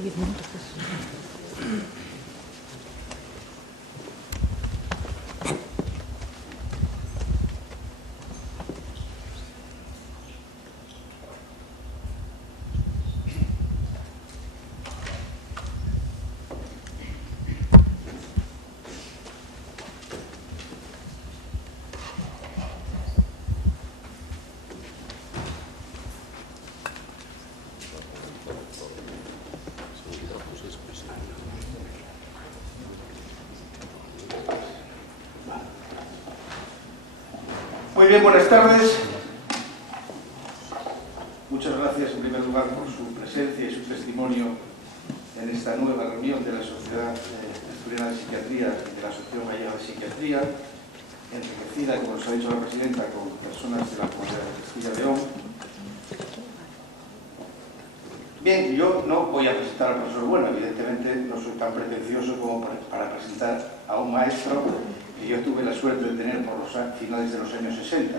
10 minutos. Muy bien, buenas tardes. Muchas gracias en primer lugar por su presencia y su testimonio en esta nueva reunión de la Sociedad Asturiana de Psiquiatría y de la Asociación Gallega de Psiquiatría, enriquecida, como nos ha dicho la presidenta, con personas de la comunidad de Castilla y León. Bien, yo no voy a presentar al profesor Bueno, evidentemente no soy tan pretencioso como para presentar a un maestro que yo tuve la suerte de tener por los finales de los años 60.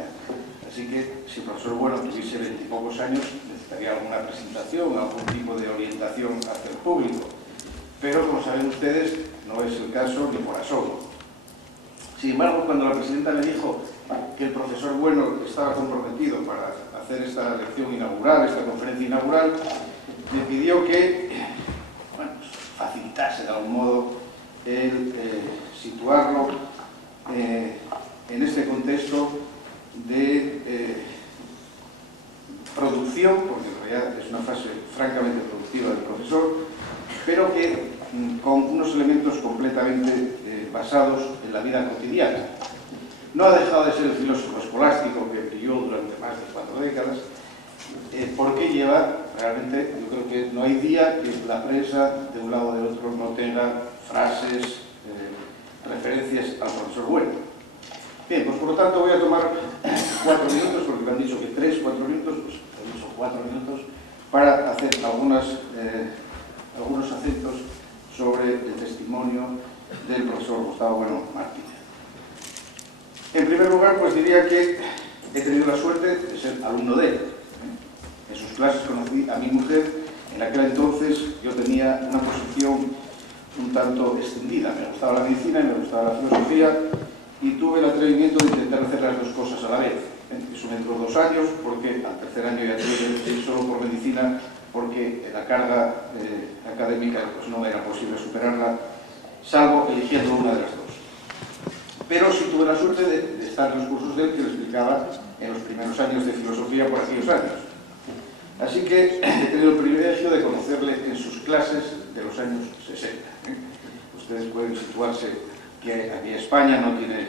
Así que si el profesor Bueno tuviese 20 y pocos años, necesitaría alguna presentación, algún tipo de orientación hacia el público. Pero, como saben ustedes, no es el caso ni por asomo. Sin embargo, cuando la presidenta me dijo que el profesor Bueno estaba comprometido para hacer esta lección inaugural, esta conferencia inaugural, me pidió que facilitase de algún modo el situarlo en este contexto de producción, porque en realidad es una fase francamente productiva del profesor, pero que con unos elementos completamente basados en la vida cotidiana. No ha dejado de ser el filósofo escolástico que brilló durante más de 4 décadas, porque lleva, realmente, yo creo que no hay día que la prensa de un lado o de otro no tenga frases, referencias al profesor Bueno. Bien, pues por lo tanto voy a tomar 4 minutos, porque me han dicho que 3, 4 minutos, pues he dicho 4 minutos, para hacer algunos acentos sobre el testimonio del profesor Gustavo Bueno Martínez. En primer lugar, pues diría que he tenido la suerte de ser alumno de él. En sus clases conocí a mi mujer. En aquel entonces yo tenía una posición un tanto extendida. Me gustaba la medicina y me gustaba la filosofía, y tuve el atrevimiento de intentar hacer las dos cosas a la vez. Eso me entró 2 años, porque al tercer año ya tuve que ir solo por medicina, porque la carga académica pues no era posible superarla, salvo eligiendo una de las dos. Pero sí tuve la suerte de estar en los cursos de él que le explicaba en los primeros años de filosofía por aquellos años. Así que he tenido el privilegio de conocerle en sus clases de los años 60. Ustedes pueden situarse que aquí España no tiene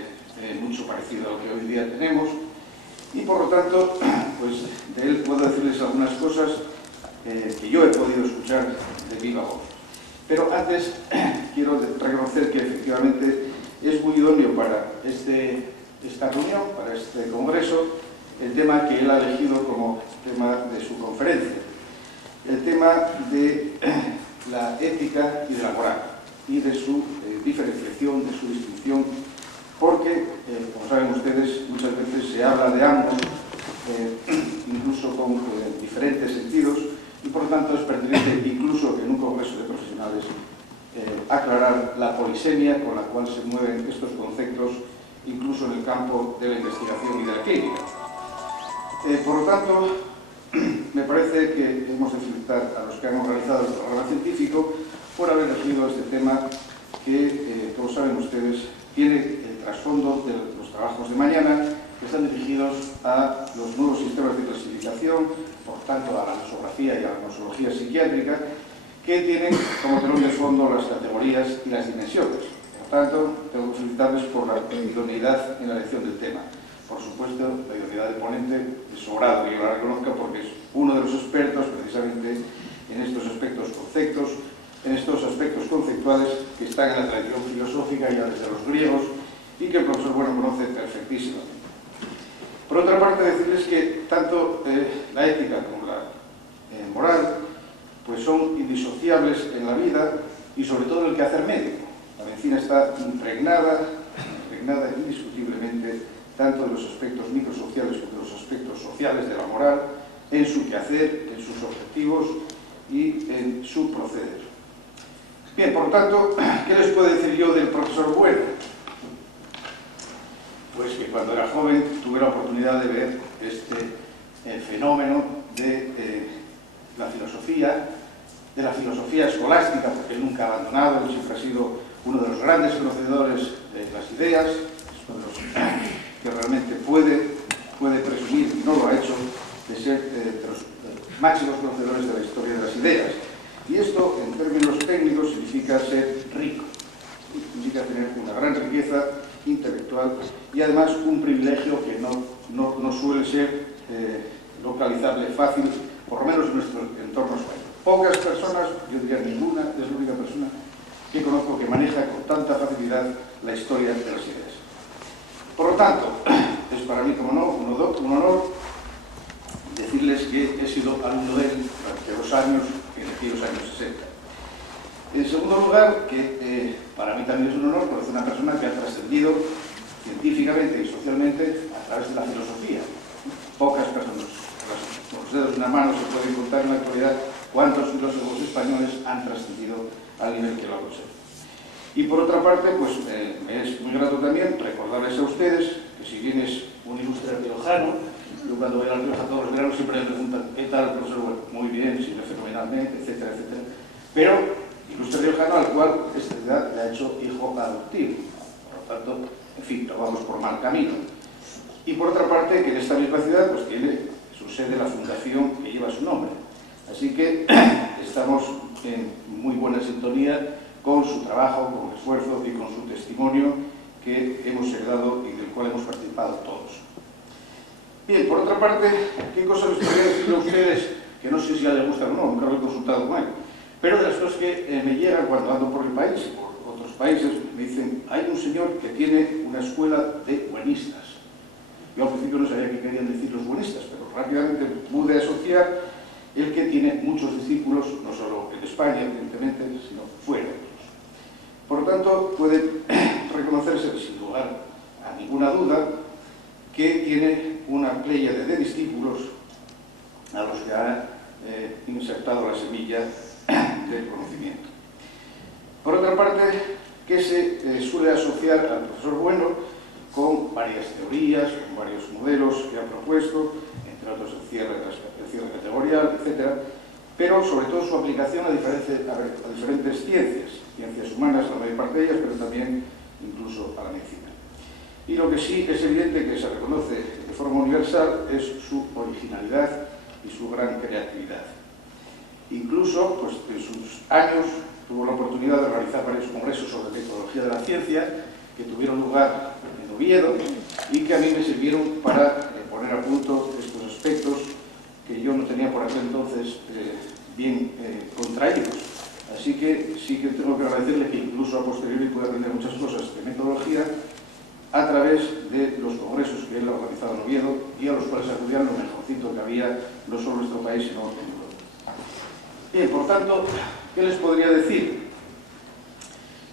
mucho parecido a lo que hoy día tenemos, y por lo tanto, pues de él puedo decirles algunas cosas que yo he podido escuchar de viva voz. Pero antes quiero reconocer que efectivamente es muy idóneo para esta reunión, para este congreso, el tema que él ha elegido como tema de su conferencia, el tema de la ética y de la moral, y de su diferenciación, de su distinción, porque, como saben ustedes, muchas veces se habla de ambos, incluso con diferentes sentidos, y por lo tanto es pertinente, incluso en un congreso de profesionales, aclarar la polisemia con la cual se mueven estos conceptos, incluso en el campo de la investigación y de la clínica. Por lo tanto, me parece que hemos de felicitar a los que han organizado el programa científico por haber elegido este tema que, como saben ustedes, tiene el trasfondo de los trabajos de mañana, que están dirigidos a los nuevos sistemas de clasificación, por tanto a la nosografía y a la nosología psiquiátrica, que tienen como telón de fondo las categorías y las dimensiones. Por tanto, tengo que felicitarles por la idoneidad en la elección del tema. Por supuesto, la idoneidad del ponente es sobrado que yo la reconozca, porque es uno de los expertos precisamente en estos aspectos conceptuales que están en la tradición filosófica ya desde los griegos, y que el profesor Bueno conoce perfectísimamente. Por otra parte, decirles que tanto la ética como la moral pues son indisociables en la vida, y sobre todo en el quehacer médico. La medicina está impregnada indiscutiblemente tanto de los aspectos microsociales como de los aspectos sociales de la moral, en su quehacer, en sus objetivos y en su proceder. Bien, por tanto, ¿qué les puedo decir yo del profesor Bueno? Pues que cuando era joven tuve la oportunidad de ver el fenómeno de la filosofía escolástica, porque él nunca ha abandonado, él siempre ha sido uno de los grandes conocedores de las ideas, es uno de los que realmente puede presumir, y no lo ha hecho, de ser de los máximos conocedores de la historia de las ideas. Y esto, en términos técnicos, significa ser rico, significa tener una gran riqueza intelectual y además un privilegio que no suele ser localizable fácil, por lo menos en nuestro entorno español. Pocas personas, yo diría ninguna, es la única persona que conozco que maneja con tanta facilidad la historia de las ideas. Por lo tanto, es para mí, como no, un honor decirles que he sido alumno de él durante 2 años, en aquellos años 60. En segundo lugar, que para mí también es un honor conocer a una persona que ha trascendido científicamente y socialmente a través de la filosofía. Pocas personas, con los dedos de una mano se pueden contar en la actualidad cuántos filósofos españoles han trascendido al nivel que lo ha conseguido. Y por otra parte, pues me es muy grato también recordarles a ustedes que si bien es un ilustre riojano, yo cuando voy a La Rioja todos los veranos siempre me preguntan ¿qué tal, profesor? Bueno, muy bien, sirve fenomenalmente, etcétera, etcétera. Pero ilustre riojano al cual esta ciudad le ha hecho hijo adoptivo. Por lo tanto, en fin, no vamos por mal camino. Y por otra parte, que en esta misma ciudad pues tiene su sede la fundación que lleva su nombre. Así que estamos en muy buena sintonía con su trabajo, con su esfuerzo y con su testimonio que hemos heredado y del cual hemos participado todos. Bien, por otra parte, ¿qué cosas les podría decir a ustedes que no sé si ya les gustan o no? Nunca lo he consultado con él. Pero de las cosas que me llegan cuando ando por el país y por otros países, me dicen, hay un señor que tiene una escuela de buenistas. Yo al principio no sabía qué querían decir los buenistas, pero rápidamente pude asociar el que tiene muchos discípulos, no solo en España, evidentemente, sino fuera. Por lo tanto, puede reconocerse, sin lugar a ninguna duda, que tiene una pléyade de discípulos a los que ha insertado la semilla del conocimiento. Por otra parte, que se suele asociar al profesor Bueno con varias teorías, con varios modelos que ha propuesto, entre otros el cierre categorial, etc., pero sobre todo su aplicación a diferentes ciencias humanas, la mayor parte de ellas, pero también incluso a la medicina. Y lo que sí es evidente que se reconoce de forma universal es su originalidad y su gran creatividad. Incluso, pues, en sus años tuvo la oportunidad de realizar varios congresos sobre metodología de la ciencia que tuvieron lugar en Oviedo y que a mí me sirvieron para poner a punto estos aspectos que yo no tenía por aquel entonces bien contraídos. Así que sí que tengo que agradecerle que incluso a posteriori pueda aprender muchas cosas de metodología a través de los congresos que él ha organizado en Oviedo y a los cuales acudían lo mejorcito que había no solo en nuestro país, sino en Europa. Bien, por tanto, ¿qué les podría decir?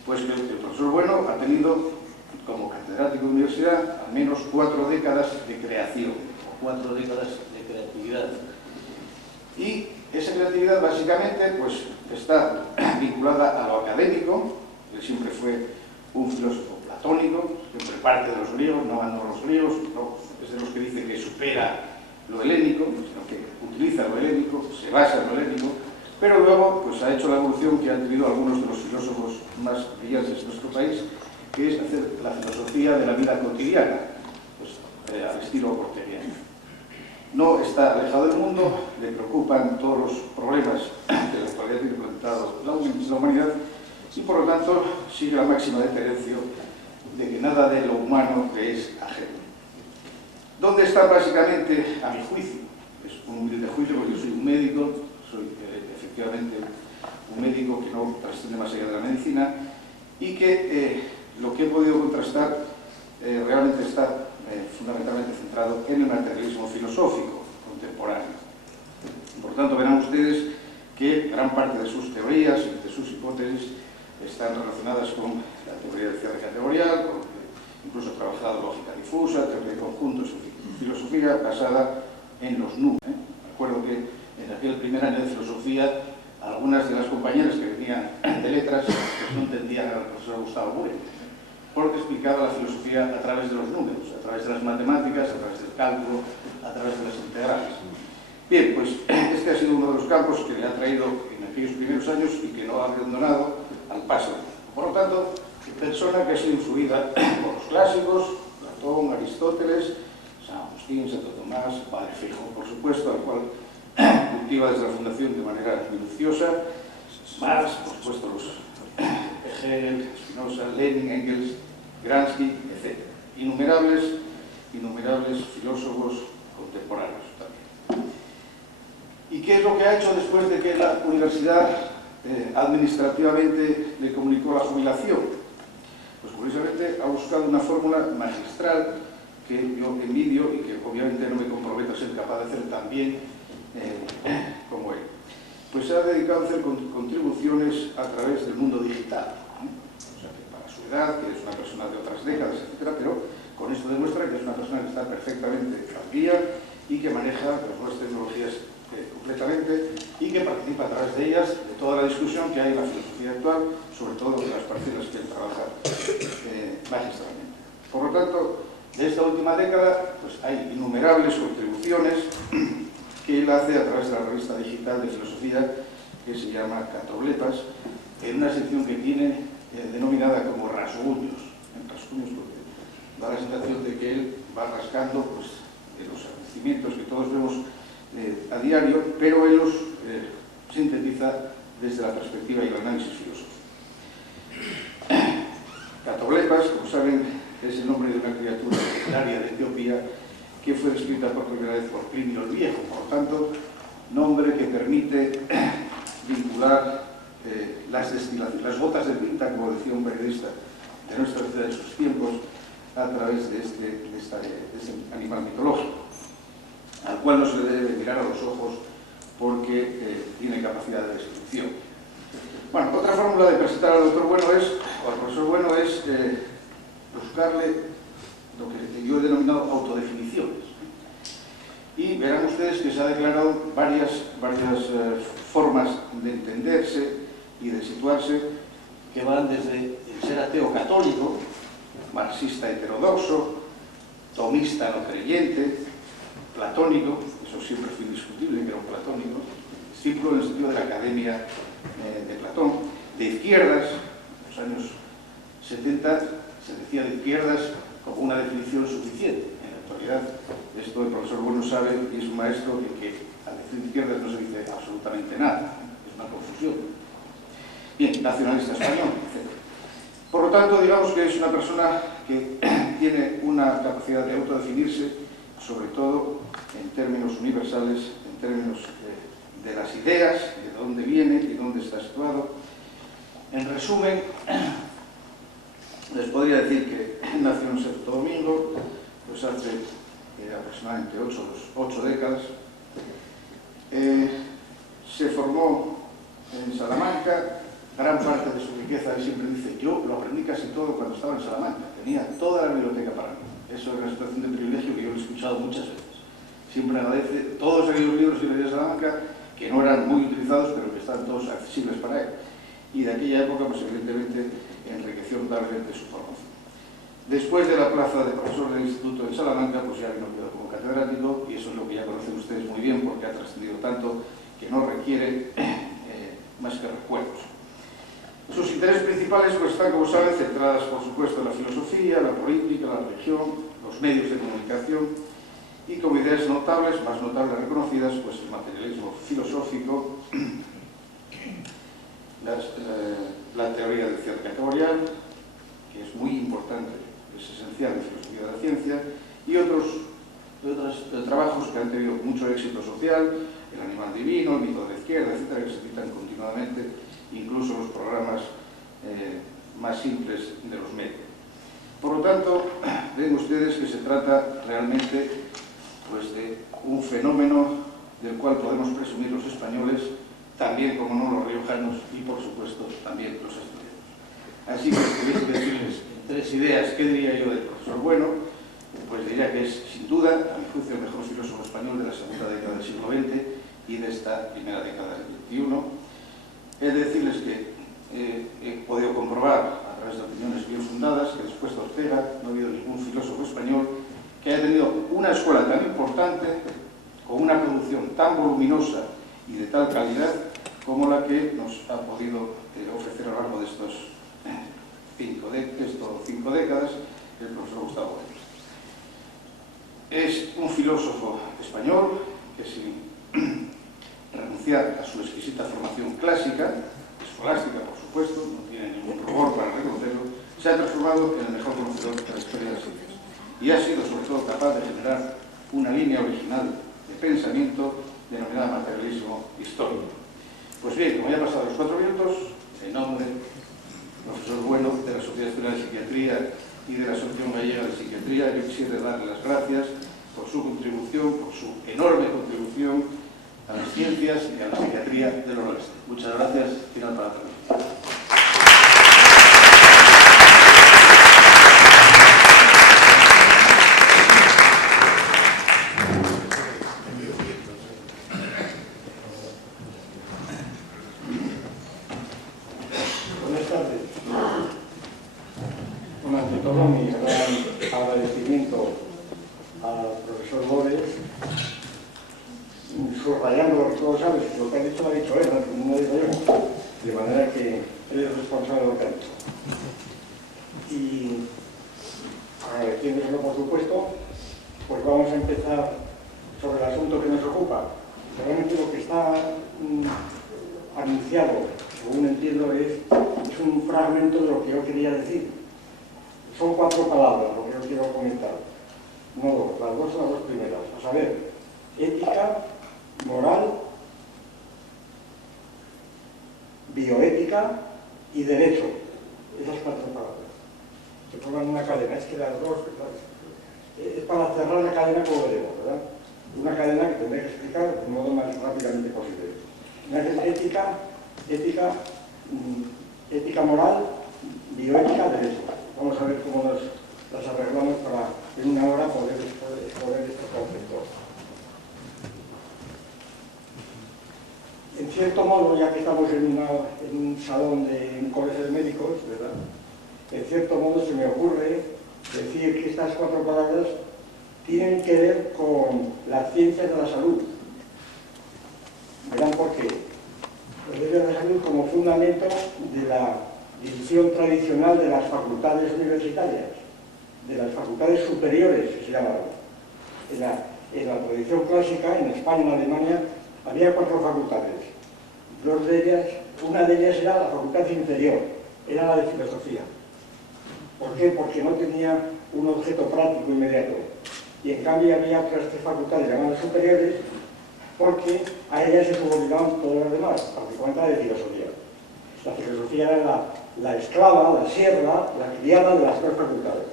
Pues que el profesor Bueno ha tenido, como catedrático de universidad, al menos 4 décadas de creación, o 4 décadas de creatividad. Y esa creatividad, básicamente, pues está vinculada a lo académico. Él siempre fue un filósofo platónico, siempre parte de los griegos, no abandona los griegos, no es de los que dice que supera lo helénico, sino que utiliza lo helénico, se basa en lo helénico, pero luego pues, ha hecho la evolución que han tenido algunos de los filósofos más brillantes de nuestro país, que es hacer la filosofía de la vida cotidiana, pues, al estilo porteriano. No está alejado del mundo, le preocupan todos los problemas que la actualidad tiene planteado la humanidad y por lo tanto sigue la máxima de Terencio de que nada de lo humano le es ajeno. ¿Dónde está básicamente, a mi juicio? Es un humilde juicio porque yo soy un médico, soy efectivamente un médico que no trasciende más allá de la medicina y que lo que he podido contrastar realmente está fundamentalmente centrado en el materialismo filosófico contemporáneo. Por tanto, verán ustedes que gran parte de sus teorías y de sus hipótesis están relacionadas con la teoría del cierre categorial, con incluso ha trabajado lógica difusa, teoría de conjuntos, filosofía basada en los números. Recuerdo que en aquel primer año de filosofía algunas de las compañeras que venían de letras pues no entendían al profesor Gustavo Bueno, porque explicaba la filosofía a través de los números, a través de las matemáticas, a través del cálculo, a través de las integrales. Bien, pues este ha sido uno de los campos que le ha traído en aquellos primeros años y que no ha abandonado al paso del tiempo. Por lo tanto, persona que ha sido influida por los clásicos, Platón, Aristóteles, San Agustín, Santo Tomás, Padre Feijó, por supuesto, al cual cultiva desde la Fundación de manera minuciosa, Marx, por supuesto, los Hegel, Spinoza, Lenin, Engels, Gramsci, etc. Innumerables filósofos contemporáneos también. ¿Y qué es lo que ha hecho después de que la universidad administrativamente le comunicó la jubilación? Pues curiosamente ha buscado una fórmula magistral que yo envidio y que obviamente no me comprometo a ser capaz de hacer tan bien como él. Pues se ha dedicado a hacer contribuciones a través del mundo digital. O sea que para su edad, que es una persona de otras décadas, etc., pero con esto demuestra que es una persona que está perfectamente al día y que maneja las nuevas tecnologías completamente y que participa a través de ellas de toda la discusión que hay en la filosofía actual, sobre todo de las parcelas que él trabaja magistralmente. Por lo tanto, de esta última década pues hay innumerables contribuciones que él hace a través de la revista digital de filosofía que se llama Catoblepas, en una sección que tiene denominada como rasguños, porque da la sensación de que él va rascando pues, los acontecimientos que todos vemos a diario, pero él los sintetiza desde la perspectiva y el análisis filosófico. Catoblepas, como saben, es el nombre de una criatura legendaria de Etiopía que fue descrita por primera vez por Plinio el Viejo, por lo tanto, nombre que permite vincular las gotas de tinta, como decía un periodista de nuestra ciudad de sus tiempos, a través de este animal mitológico, al cual no se le debe mirar a los ojos porque tiene capacidad de destrucción. Bueno, otra fórmula de presentar al doctor Bueno o al profesor Bueno es buscarle lo que yo he denominado autodefiniciones. Y verán ustedes que se ha declarado varias formas de entenderse y de situarse que van desde el ser ateo católico, marxista heterodoxo, tomista no creyente, platónico, eso siempre fue indiscutible que era un platónico, discípulo en el sentido de la academia de Platón, de izquierdas, en los años 70 se decía de izquierdas como una definición suficiente. En la actualidad, esto el profesor Bueno sabe y es un maestro que al decir izquierdas no se dice absolutamente nada, es una confusión. Bien, nacionalista español, etc. Por lo tanto, digamos que es una persona que tiene una capacidad de autodefinirse, sobre todo en términos universales, en términos de las ideas, de dónde viene y dónde está situado. En resumen, les podría decir que nació en Santo Domingo, pues hace aproximadamente 8 décadas. Se formó en Salamanca. Gran parte de su riqueza, él siempre dice, yo lo aprendí casi todo cuando estaba en Salamanca, tenía toda la biblioteca para mí. Eso es una situación de privilegio que yo lo he escuchado muchas veces. Siempre agradece todos aquellos libros que leí de Salamanca, que no eran muy utilizados, pero que están todos accesibles para él. Y de aquella época, pues evidentemente, enriqueció notablemente su formación. Después de la plaza de profesor del instituto en Salamanca, pues ya vino quedó como catedrático, y eso es lo que ya conocen ustedes muy bien, porque ha trascendido tanto que no requiere más que recuerdos. Sus intereses principales pues, están, como saben, centradas, por supuesto, en la filosofía, la política, la religión, los medios de comunicación y como ideas notables, más notables reconocidas, pues el materialismo filosófico, la teoría del cierre categorial, que es muy importante, es esencial en filosofía de la ciencia, y otros trabajos que han tenido mucho éxito social, el animal divino, el mito de la izquierda, etcétera, que se citan continuamente, incluso los programas más simples de los medios. Por lo tanto, ven ustedes que se trata realmente pues, de un fenómeno del cual podemos presumir los españoles, también como no los riojanos y por supuesto también los asturianos. Así que si tuviese que decirles en 3 ideas qué diría yo del profesor Bueno, pues diría que es sin duda, a mi juicio, el mejor filósofo español de la segunda década del siglo XX y de esta primera década del XXI. He de decirles que he podido comprobar, a través de opiniones bien fundadas, que después de Ortega no ha habido ningún filósofo español que haya tenido una escuela tan importante, con una producción tan voluminosa y de tal calidad como la que nos ha podido ofrecer a lo largo de estos 5 décadas el profesor Gustavo Bueno. Es un filósofo español que, sin renunciar a su exquisita formación clásica, escolástica por supuesto, no tiene ningún rubor para reconocerlo, se ha transformado en el mejor conocedor de la historia de las ciencias y ha sido sobre todo capaz de generar una línea original de pensamiento denominada materialismo histórico. Pues bien, como ya han pasado los 4 minutos, en nombre del profesor Bueno, de la Sociedad Española de Psiquiatría y de la Asociación Gallega de Psiquiatría, yo quisiera darle las gracias por su contribución, por su enorme contribución a las ciencias y a la psiquiatría del noroeste. Muchas gracias. Final para terminar. Buenas tardes. Bueno, ante todo, mi gran agradecimiento al profesor Bores, subrayando lo que todos sabes, que lo que ha dicho lo ha dicho él, no lo digo yo, de manera que él es responsable de lo que ha dicho. Y agradeciéndoselo, por supuesto, pues vamos a empezar sobre el asunto que nos ocupa. Realmente lo que está anunciado, según entiendo, es un fragmento de lo que yo quería decir. Son 4 palabras lo que yo quiero comentar. No 2, las 2 son las 2 primeras. A saber, ética, moral, bioética y derecho. Esas 4 palabras. Se forman una cadena. Es que las 2 es para cerrar la cadena como veremos, ¿verdad? Una cadena que tendré que explicar de modo más rápidamente posible. Ética, moral, bioética, derecho. Vamos a ver cómo las arreglamos para en una hora poder exponer estos conceptos. En cierto modo, ya que estamos en un salón de un colegio de médicos, ¿verdad? En cierto modo se me ocurre decir que estas 4 palabras tienen que ver con las ciencias de la salud. Verán por qué. Las ciencias de la salud como fundamento de la división tradicional de las facultades universitarias, de las facultades superiores, que se llamaban. En la tradición clásica, en España y en Alemania, había 4 facultades. 2 de ellas, una de ellas era la facultad inferior, era la de filosofía. ¿Por qué? Porque no tenía un objeto práctico inmediato. Y en cambio había otras 3 facultades llamadas superiores, porque a ellas se subordinaban todas las demás, particularmente la de filosofía. La filosofía era la esclava, la sierva, la criada de las 2 facultades.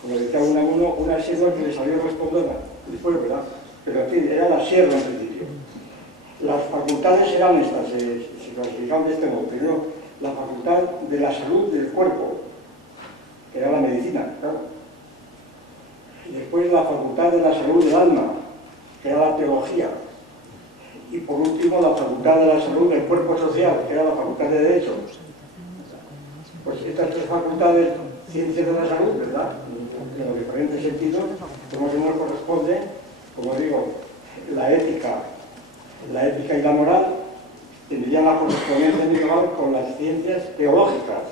Como decía una sierva que le salió respondona, después, ¿verdad? Pero en fin, era la sierva en principio. Las facultades eran estas, se clasificaban de este modo. Primero, la facultad de la salud del cuerpo, que era la medicina, claro. Y después la facultad de la salud del alma, que era la teología. Y por último, la facultad de la salud del cuerpo social, que era la facultad de Derecho. Pues estas 3 facultades, ciencias de la salud, ¿verdad? En los diferentes sentidos, como se nos corresponde, como digo, la ética y la moral tendrían la correspondencia individual con las ciencias teológicas,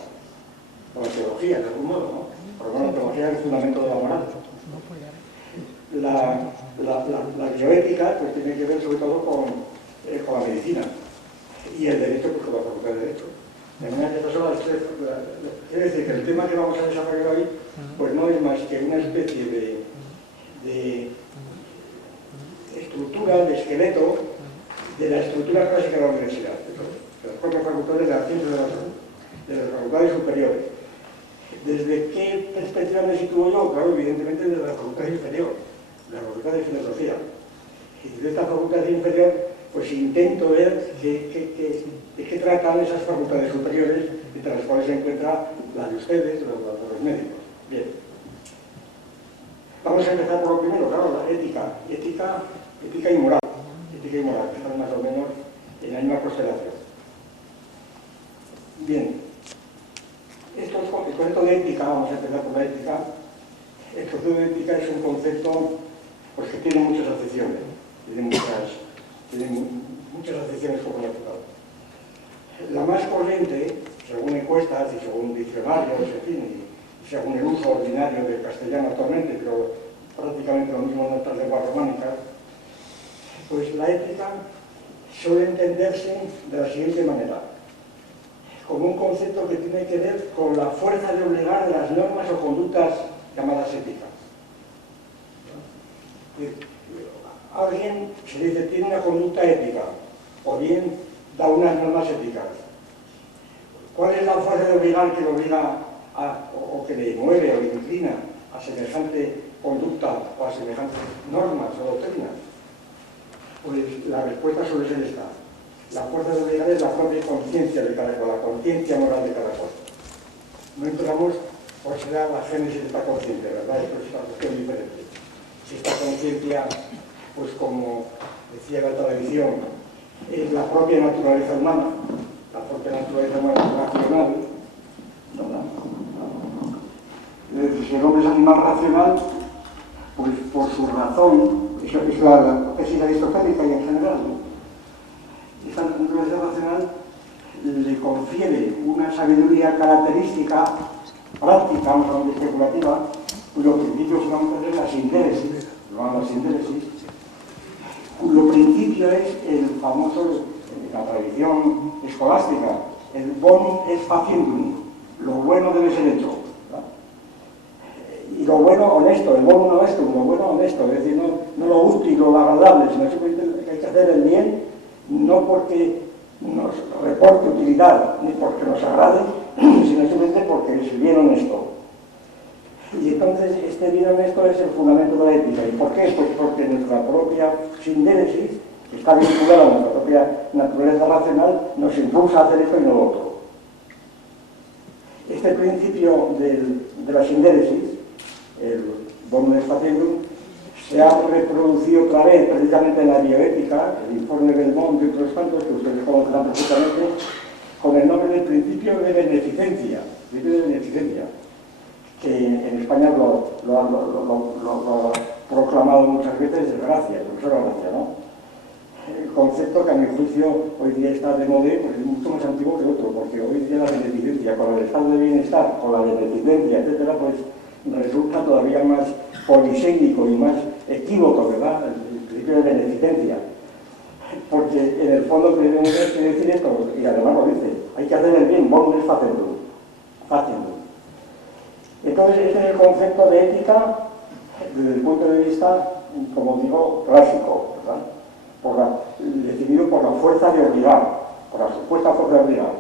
con la teología, de algún modo, ¿no? Porque bueno, la teología es el fundamento de la moral. La bioética pues tiene que ver sobre todo con la medicina, y el derecho pues con la facultad de derecho. De manera que son las 3. Quiere decir que el tema que vamos a desarrollar hoy pues no es más que una especie de estructura, de esqueleto de la estructura clásica de la universidad, de las 4 facultades de la ciencia de la salud, de las facultades superiores. ¿Desde qué perspectiva me sitúo yo? Claro, evidentemente desde la facultad inferior, la facultad de filosofía. Y desde esta facultad inferior, pues intento ver de qué tratan esas facultades superiores, entre las cuales se encuentra la de ustedes, los médicos. Bien. Vamos a empezar por lo primero, claro, la ética y moral. Ética y moral, que están más o menos en la misma constelación. concepto de ética es un concepto pues, que tiene muchas acepciones, tiene muchas acepciones como natural. La más corriente, según encuestas y según diccionarios, en fin, y según el uso ordinario del castellano actualmente, pero prácticamente lo mismo en otras lenguas románicas, pues la ética suele entenderse de la siguiente manera, como un concepto que tiene que ver con la fuerza de obligar de las normas o conductas llamadas éticas. Alguien se dice tiene una conducta ética, o bien da unas normas éticas. ¿Cuál es la fuerza de obligar que lo obliga o que le mueve o le inclina a semejante conducta o a semejantes normas o doctrinas? Pues la respuesta suele ser esta. La fuerza de obligar es la propia conciencia de cada cosa, la conciencia moral de cada cosa. No entramos cuál será la génesis de esta conciencia, ¿verdad? Esto es una cuestión diferente. Si esta conciencia, pues como decía la tradición, es la propia naturaleza humana, la propia naturaleza humana racional, ¿verdad? Si el hombre es animal racional, pues por su razón, eso es la tesis aristotélica y en general, ¿no? Esta naturaleza racional le confiere una sabiduría característica, práctica, no solamente especulativa, cuyos principios fundamentalmente es la sindéresis, lo llaman la sindéresis, cuyo principio es el famoso, la tradición escolástica, el bonum est faciendum, lo bueno debe ser hecho, ¿verdad? Y lo bueno honesto, el bonum honestum, lo bueno honesto, es decir, no lo útil, lo agradable, sino simplemente que hay que hacer el bien, no porque nos reporte utilidad, ni porque nos agrade, sino simplemente porque es el bien honesto. Y entonces este bien honesto es el fundamento de la ética. ¿Y por qué? Pues porque nuestra propia sindéresis, que está vinculada a nuestra propia naturaleza racional, nos impulsa a hacer esto y no lo otro. Este principio de la sindéresis, el bonum est faciendum, se ha reproducido otra vez precisamente en la bioética, el informe del Monde y otros tantos que ustedes conocerán perfectamente, con el nombre del principio de beneficencia, que en España lo ha proclamado muchas veces Gracia, el profesor Gracia, ¿no? El concepto que a mi juicio hoy día está de moda, pues es mucho más antiguo que otro, porque hoy día la beneficencia, con el estado de bienestar, con la beneficencia, etcétera, pues resulta todavía más polisémico y más equívoco, ¿verdad? El principio de beneficencia. Porque en el fondo quiere decir esto, y además lo dice, hay que hacer el bien, bonum est faciendum. Entonces, este es el concepto de ética desde el punto de vista, como digo, clásico, ¿verdad? Definido por la fuerza de obligar, por la supuesta fuerza de obligar.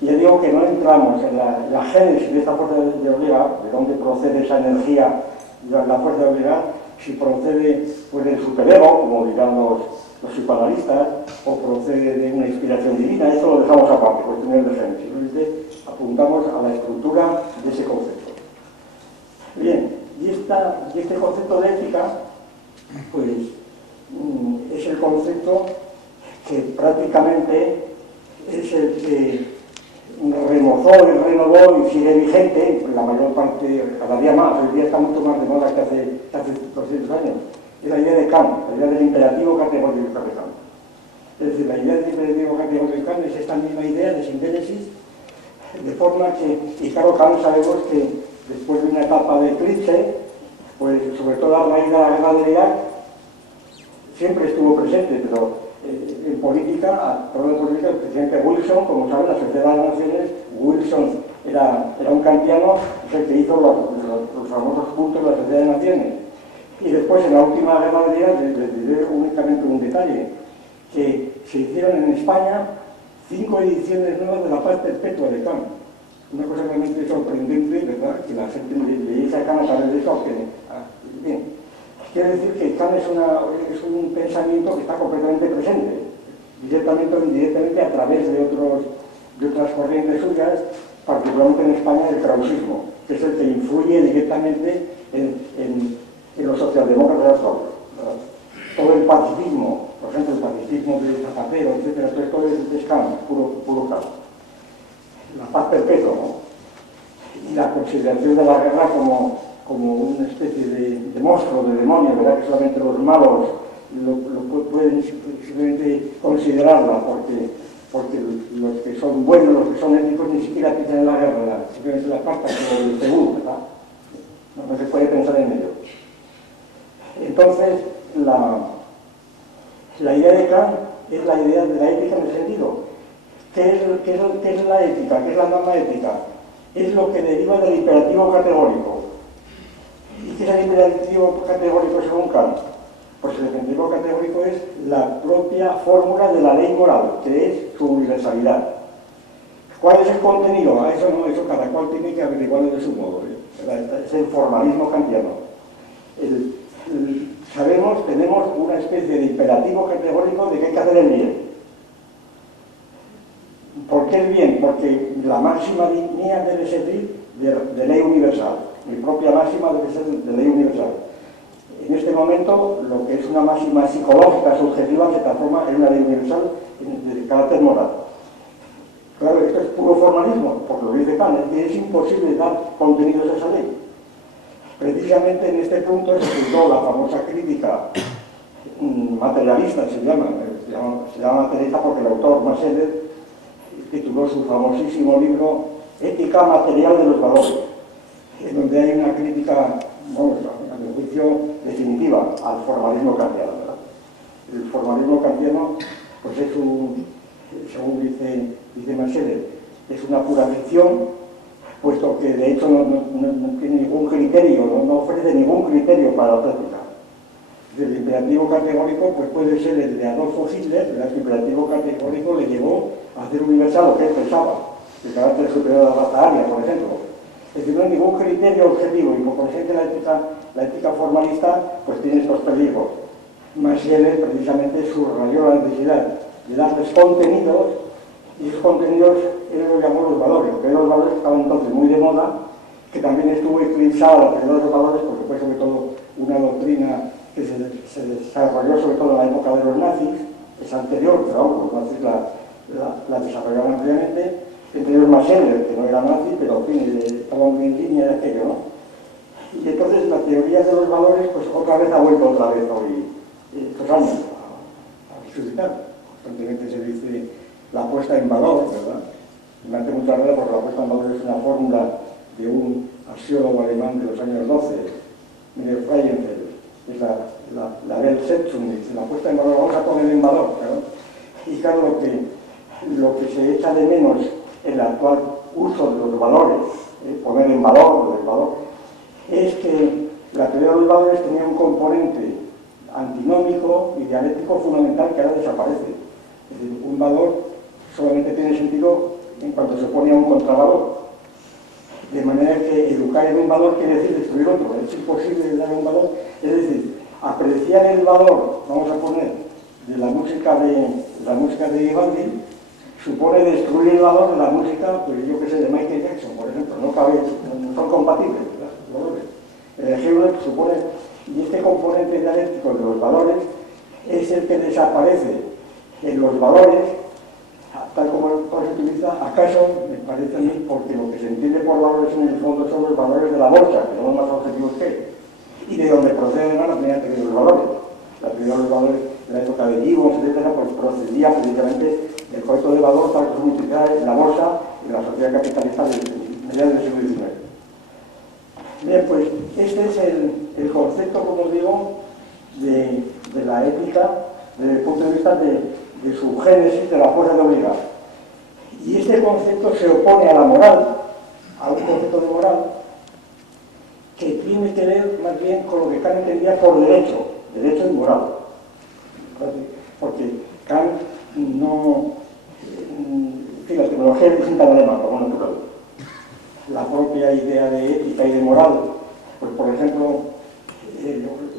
Y yo digo que no entramos en la génesis de esta fuerza de obligar, de dónde procede esa energía, la fuerza de obligar, si procede pues, del superego, como dirán los psicoanalistas, o procede de una inspiración divina, eso lo dejamos aparte, cuestiones de génesis. Simplemente apuntamos a la estructura de ese concepto. Bien, y este concepto de ética, pues, es el concepto que prácticamente es el que remozó y renovó y sigue vigente, la mayor parte, cada día más, hoy día está mucho más de moda que hace 200 años. Es la idea de Kant, la idea del imperativo categórico de Kant. Es decir, la idea del imperativo categórico de Kant es esta misma idea de sindéresis, de forma que, y claro, Kant sabemos que después de una etapa de eclipse, pues sobre todo a raíz de la guerra de Irak, siempre estuvo presente, pero en política, el presidente Wilson, como saben, la Sociedad de las Naciones, Wilson era un kantiano, es el que hizo los famosos puntos de la Sociedad de las Naciones. Y después, en la última guerra de Irak, les diré únicamente un detalle, que se hicieron en España 5 ediciones nuevas de la Paz Perpetua de Kant. Una cosa realmente sorprendente, ¿verdad?, que la gente leyese a Kant a través de eso. Bien. Quiere decir que Kant es un pensamiento que está completamente presente, directamente o indirectamente a través de otras corrientes suyas, particularmente en España el krausismo, que es el que influye directamente en los socialdemócratas actuales. Todo el pacifismo, por ejemplo el pacifismo de Zapatero, etcétera, todo esto es Kant, puro Kant. La paz perpetua, ¿no? Y la consideración de la guerra como como una especie de monstruo, de demonio, ¿verdad? Que solamente los malos pueden simplemente considerarla, porque los que son buenos, los que son éticos, ni siquiera piensan en la guerra, ¿verdad? Simplemente la pasta como el seguro, ¿verdad? No se puede pensar en ello. Entonces, la idea de Kant es la idea de la ética en el sentido. ¿Qué es la ética? ¿Qué es la norma ética? Es lo que deriva del imperativo categórico. ¿Y qué es el imperativo categórico según Kant? Pues el imperativo categórico es la propia fórmula de la ley moral, que es su universalidad. ¿Cuál es el contenido? Eso cada cual tiene que averiguarlo de su modo. Es el formalismo kantiano. Tenemos una especie de imperativo categórico de que hay que hacer el bien. ¿Por qué el bien? Porque la máxima mía debe ser de ley universal. Mi propia máxima debe ser de ley universal. En este momento, lo que es una máxima psicológica subjetiva se transforma en una ley universal de carácter moral. Claro, esto es puro formalismo, porque lo dice Kant, es imposible dar contenidos a esa ley. Precisamente en este punto se fundó la famosa crítica materialista, se llama materialista porque el autor Marcel tituló su famosísimo libro Ética material de los valores, en donde hay una crítica, a mi juicio, definitiva al formalismo kantiano, ¿verdad? El formalismo kantiano, pues es según dice Marcel, es una pura ficción, puesto que de hecho no tiene ningún criterio, no ofrece ningún criterio para la práctica. El imperativo categórico pues puede ser el de Adolfo Hitler, el imperativo categórico le llevó a hacer universal lo que él pensaba, el carácter superior de la raza aria, por ejemplo. Es decir, no hay ningún criterio objetivo y por consiguiente la ética formalista pues tiene estos peligros. Marcel precisamente subrayó la necesidad de darles contenidos, y esos contenidos él los llamó los valores, porque los valores estaban entonces muy de moda, que también estuvo eclipsada la teoría de los valores porque fue sobre todo una doctrina que se desarrolló sobre todo en la época de los nazis, es anterior, pero vamos, los nazis la desarrollaron ampliamente, entre ellos Marcel, que no era nazi, pero en fin, estaba en línea de aquello, ¿no? Y entonces la teoría de los valores, pues otra vez ha vuelto otra vez hoy, estos años, a resucitar. Constantemente se dice la puesta en valor, ¿verdad? Me hace mucha gracia porque la puesta en valor es una fórmula de un axiólogo alemán de los años 12, Miller Freienfeld, es la Weltschätzung, dice, la puesta en valor, vamos a poner en valor, ¿verdad? Y claro, lo que se echa de menos en el actual uso de los valores, poner en valor, el valor, es que la teoría de los valores tenía un componente antinómico y dialéctico fundamental que ahora desaparece. Es decir, un valor solamente tiene sentido en cuanto se pone a un contravalor. De manera que educar en un valor quiere decir destruir otro. Es imposible dar un valor. Es decir, apreciar el valor, vamos a poner, de la música de Vivaldi, supone destruir el valor de la música, pues yo que sé, de Michael Jackson, por ejemplo. No son compatibles, ¿verdad? Los valores. El ejemplo supone, y este componente dialéctico de los valores es el que desaparece en los valores, tal como se utiliza, acaso, me parece a mí, porque lo que se entiende por valores en el fondo son los valores de la bolsa, que son más objetivos que él, y de donde proceden la primera teoría de los valores. La teoría de los valores de la época de Gibbons, etc., pues procedía precisamente del concepto de valor tal como se utilizaba en la bolsa y en la sociedad capitalista de mediados del siglo XIX. Bien, pues este es el concepto, como digo, de la ética desde el punto de vista de su génesis, de la fuerza de obligar. Y este concepto se opone a la moral, a un concepto de moral, que tiene que ver más bien con lo que Kant entendía por derecho y moral. Porque Kant no... la tecnología es distinta al alemán, como natural. La propia idea de ética y de moral, pues por ejemplo,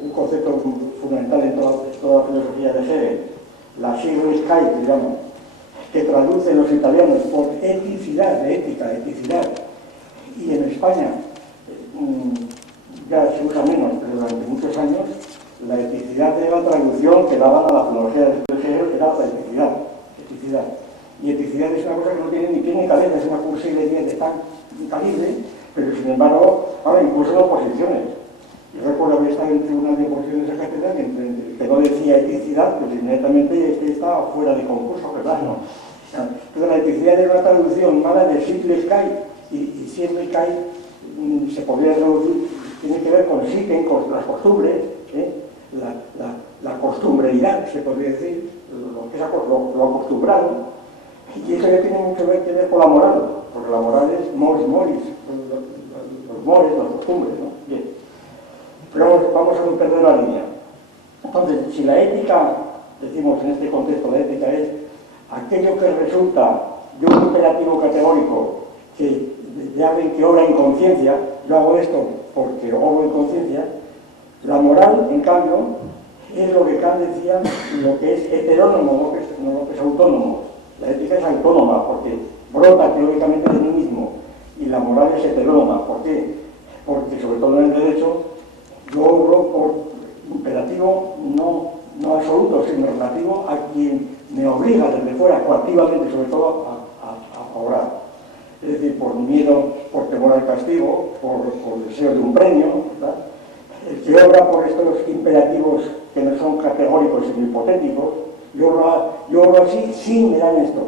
un concepto fundamental en toda la filosofía de Hegel, la Sicherheit, digamos, que traduce los italianos por eticidad, de ética, eticidad, y en España ya se usa menos, pero durante muchos años la eticidad era la traducción que daban a la filosofía de Hegel, era la eticidad. Y eticidad es una cosa que no tiene ni pie ni cabeza, es una cursilería de tan calibre pero sin embargo, ahora incluso en oposiciones. Yo recuerdo haber estado en el Tribunal de Oposiciones de Cátedra que no decía eticidad, pues inmediatamente estaba fuera de concurso, ¿verdad? ¿No? Entonces la eticidad era una traducción mala de simple sky, y siempre sky se podría traducir, tiene que ver con siken, con las costumbres, la costumbreidad, se podría decir, lo acostumbrado. Y eso ya tiene mucho que ver con la moral, porque la moral es mores moris, los mores, las costumbres, ¿no? Bien. Pero vamos a no perder la línea. Entonces, si la ética, decimos en este contexto, la ética es aquello que resulta de un imperativo categórico de alguien que obra en conciencia, yo hago esto porque obro en conciencia, la moral, en cambio, es lo que Kant decía, lo que es heterónomo, no lo que es autónomo. La ética es autónoma porque brota teóricamente de mí mismo y la moral es heterónoma. ¿Por qué? Porque sobre todo en el derecho yo obro por imperativo no absoluto, sino relativo a quien me obliga desde fuera, coactivamente sobre todo, a obrar. Es decir, por miedo, por temor al castigo, por deseo de un premio, ¿verdad? El que obra por estos imperativos que no son categóricos sino hipotéticos, yo obro así si me dan esto,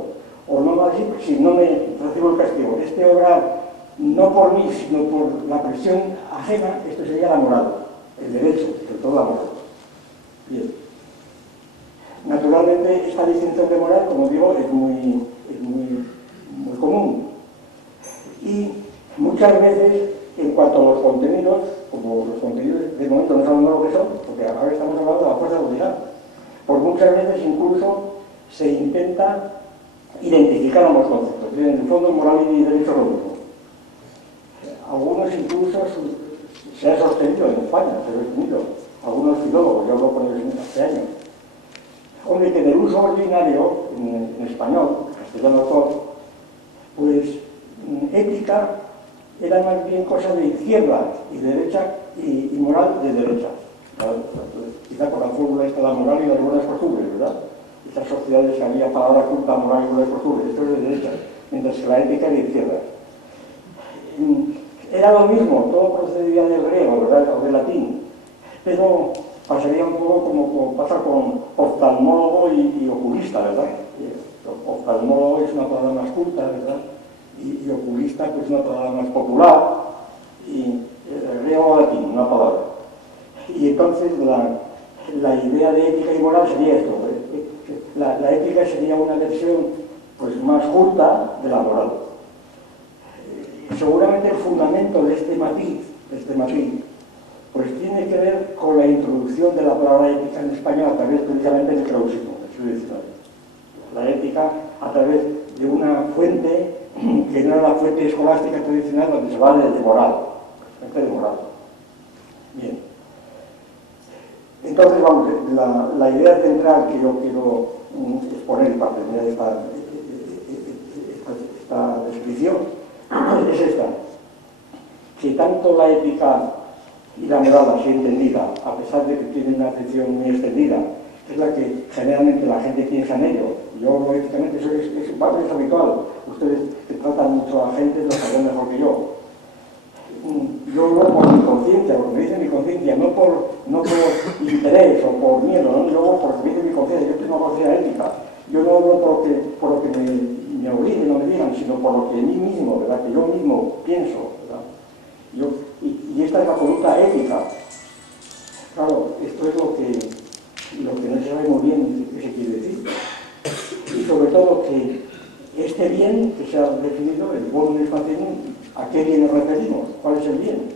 o no así si no me recibo el castigo. Este obra no por mí, sino por la presión ajena, esto sería la moral, el derecho, sobre todo la moral. Bien. Naturalmente, esta distinción de moral, como digo, es muy común. Y muchas veces, en cuanto a los contenidos, como los contenidos de momento no sabemos lo que son, porque ahora estamos hablando de la fuerza de voluntad, por muchas veces incluso se intenta identificar ambos conceptos. En el fondo, moral y derecho es lo mismo. Algunos incluso se ha sostenido en España, se ha sostenido. Algunos filólogos, yo hablo con ellos hace años. Hombre, que en el uso ordinario, en español, castellano todo, pues ética era más bien cosa de izquierda y derecha y moral de derecha. Quizá por la fórmula esta, la moral y las buenas costumbres, ¿verdad? Estas sociedades que había palabra culta, moral y buenas costumbres, esto es de derecha, mientras que la ética es de izquierda. Era lo mismo, todo procedía del griego, ¿verdad? O del latín, pero pasaría un poco como pasa con oftalmólogo y oculista, ¿verdad? Oftalmólogo es una palabra más culta, ¿verdad? Y oculista pues una palabra más popular, y griego o latín, una palabra. Y entonces la idea de ética y moral sería esto. La ética sería una versión pues más culta de la moral. Seguramente el fundamento de este matiz, pues tiene que ver con la introducción de la palabra ética en español a través precisamente del clausismo, del siglo XIX. La ética a través de una fuente que no era la fuente escolástica tradicional donde se va de moral, de moral. Bien. Entonces, vamos, la idea central que yo quiero exponer para terminar esta descripción es esta: que tanto la ética y la moral, así entendida, a pesar de que tienen una acepción muy extendida, es la que generalmente la gente piensa en ello. Yo, lógicamente, eso es habitual. Ustedes que tratan mucho a la gente lo saben mejor que yo. Yo obro por mi conciencia, porque me dice mi conciencia, no por interés o por miedo, ¿no? Yo obro porque me dice mi conciencia, yo tengo una conciencia ética. Yo no obro por lo que me obliguen o me digan, sino por lo que en mí mismo, ¿verdad? Que yo mismo pienso, ¿verdad? Y esta es la conducta ética. Claro, esto es lo que no se sabe muy bien qué se quiere decir. Y sobre todo que este bien que se ha definido, el bonum faciendum, ¿a qué bien nos referimos? ¿Cuál es el bien?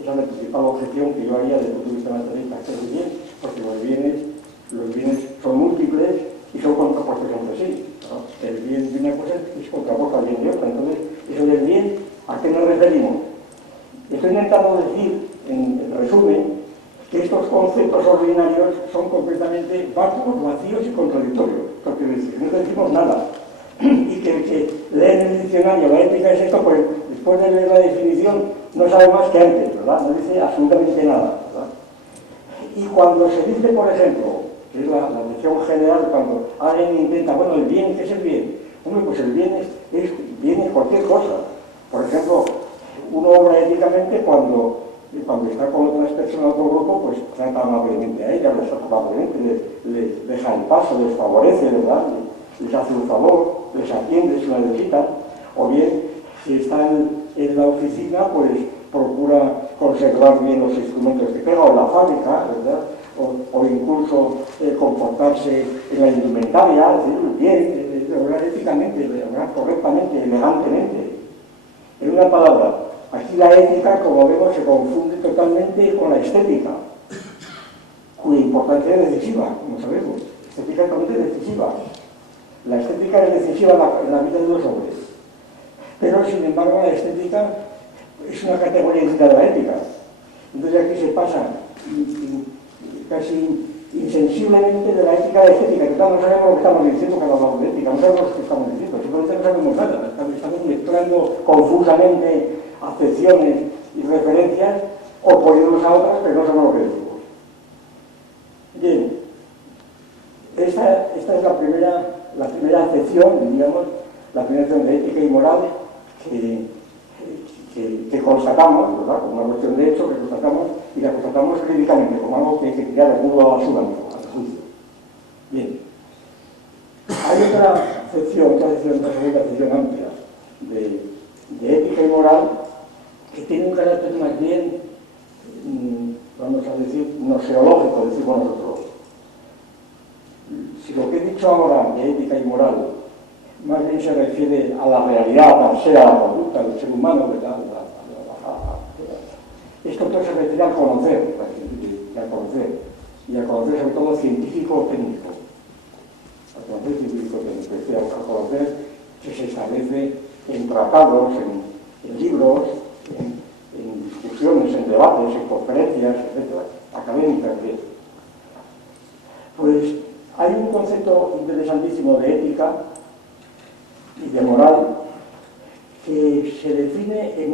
Esa es la principal objeción que yo haría desde el punto de vista materialista. ¿Qué es el bien? Porque los bienes son múltiples y son contrapuestos entre sí, ¿no? El bien de una cosa es contrapuesto al bien de otra. Entonces, eso del bien, ¿a qué nos referimos? Estoy intentando decir, en resumen, que estos conceptos ordinarios son completamente vacuos, vacíos y contradictorios. Porque no decimos nada. Y que el que lee en el diccionario la ética es esto, pues después de leer la definición no sabe más que antes, ¿verdad? No dice absolutamente nada, ¿verdad? Y cuando se dice, por ejemplo, que es la lección general, cuando alguien intenta, bueno, el bien, ¿qué es el bien? Hombre, pues el bien es cualquier cosa. Por ejemplo, uno obra éticamente cuando está con otras personas, otro grupo, pues trata amablemente a ellas, les trata amablemente, les deja el paso, les favorece, ¿verdad? Les hace un favor, les atiende si lo necesitan, o bien, si están en la oficina, pues procura conservar bien los instrumentos que pega, o en la fábrica, ¿verdad? O incluso comportarse en la indumentaria, es decir, bien, obrar éticamente, obrar correctamente, elegantemente. En una palabra, aquí la ética, como vemos, se confunde totalmente con la estética, cuya importancia es decisiva, como sabemos. La estética es totalmente decisiva. La estética es decisiva en la vida de los hombres. Pero, sin embargo, la estética es una categoría distinta de la ética. Entonces aquí se pasa casi insensiblemente de la ética a la estética, que no sabemos lo que estamos diciendo cuando hablamos de ética, no sabemos lo que estamos diciendo, simplemente no sabemos nada, estamos mezclando confusamente acepciones y referencias, oponiéndonos a otras, pero no sabemos lo que decimos. Bien, esta es la primera acepción, diríamos, la primera acepción de ética y moral que constatamos, ¿verdad? Como una cuestión de hecho que constatamos, y la constatamos críticamente, como algo que hay que tirar de culo a la basura, al juicio. Bien. Hay otra segunda acepción amplia de ética y moral que tiene un carácter más bien, vamos a decir, noseológico, decimos nosotros. Si lo que he dicho ahora de ética y moral más bien se refiere a la realidad, a la conducta del ser humano, ¿verdad? Esto todo se refiere al conocer, y al conocer sobre todo científico o técnico. Al conocer científico o técnico, es decir, al conocer que se establece en tratados, en libros, en discusiones, en debates, en conferencias, etc., académicas. Pues hay un concepto interesantísimo de ética y de moral que se define en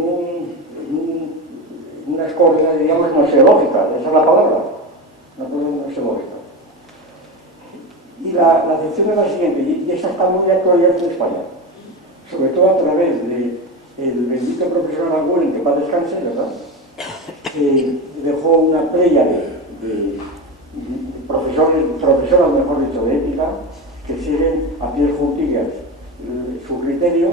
unas coordenadas, digamos, noseológicas, esa es la palabra, una coordenada noseológica. Y la acepción es la siguiente, y esta está muy actualizada en España, sobre todo a través del bendito profesor Aranguren, que paz descanse, ¿verdad?, que dejó una playa de profesoras, mejor dicho, de ética, que siguen a pies juntillas su criterio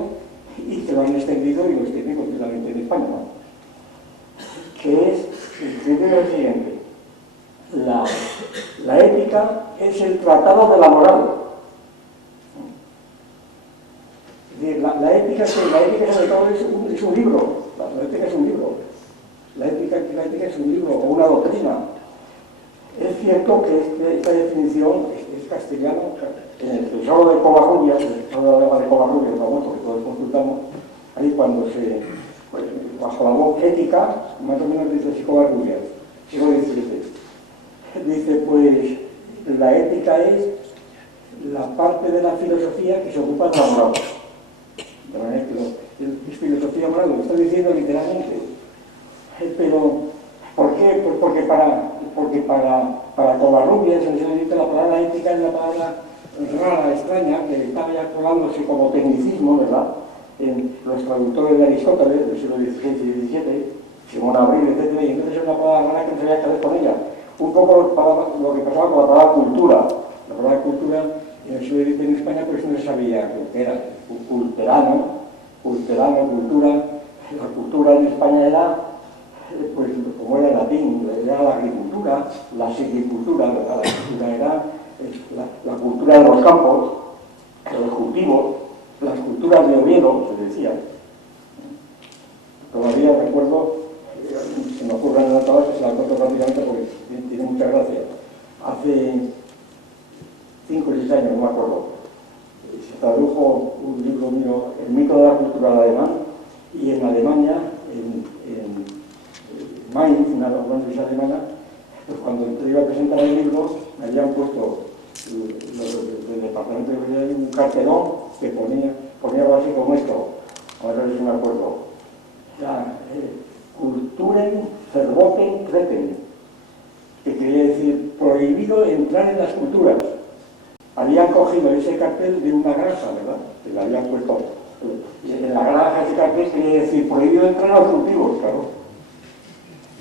y que lo han extendido y lo extienden completamente en España, ¿no? Que es el criterio siguiente: la ética es el tratado de la moral. Es decir, la ética sobre todo es un libro. La ética es un libro. La ética es un libro o una doctrina. Es cierto que esta definición es castellano. En el Tesoro de Covarrubias, el Tesoro de Covarrubias, famoso, que todos consultamos, ahí cuando bajo la voz ética, más o menos dice así Covarrubias, siglo XVII. Dice, pues, la ética es la parte de la filosofía que se ocupa de la moral. De manera que es filosofía moral, lo estoy diciendo literalmente. Pero, ¿por qué? Pues porque para Covarrubias, en ese momento, la palabra ética es la palabra rara, extraña, que estaba ya colándose como tecnicismo, ¿verdad?, en los traductores de Aristóteles del siglo XVI y XVII, Simón Abril, etc. Y entonces es una palabra rara que no sabía qué hacer con ella. Un poco lo que pasaba con la palabra cultura. La palabra cultura en el siglo XIX en España pues no se sabía qué era. Culturano, cultura. La cultura en España era, pues como era el latín, era la agricultura, la silvicultura, ¿verdad? La cultura era la cultura de los campos, de los cultivos, las culturas de Oviedo, se decía. Todavía recuerdo, se me ocurre en la tabla que se la cuento rápidamente porque tiene mucha gracia. Hace 5 o 6 años, no me acuerdo, se tradujo un libro mío, El mito de la cultura del alemán, y en Alemania, en Mainz, una universidad alemana, pues cuando te iba a presentar el libro, me habían puesto del departamento de universidad un cartelón que ponía algo así como esto, ahora si me acuerdo, Kulturen verboten treten, que quería decir prohibido entrar en las culturas. Habían cogido ese cartel de una granja, ¿verdad?, que le habían puesto En la granja ese cartel quiere decir prohibido entrar a los cultivos, claro.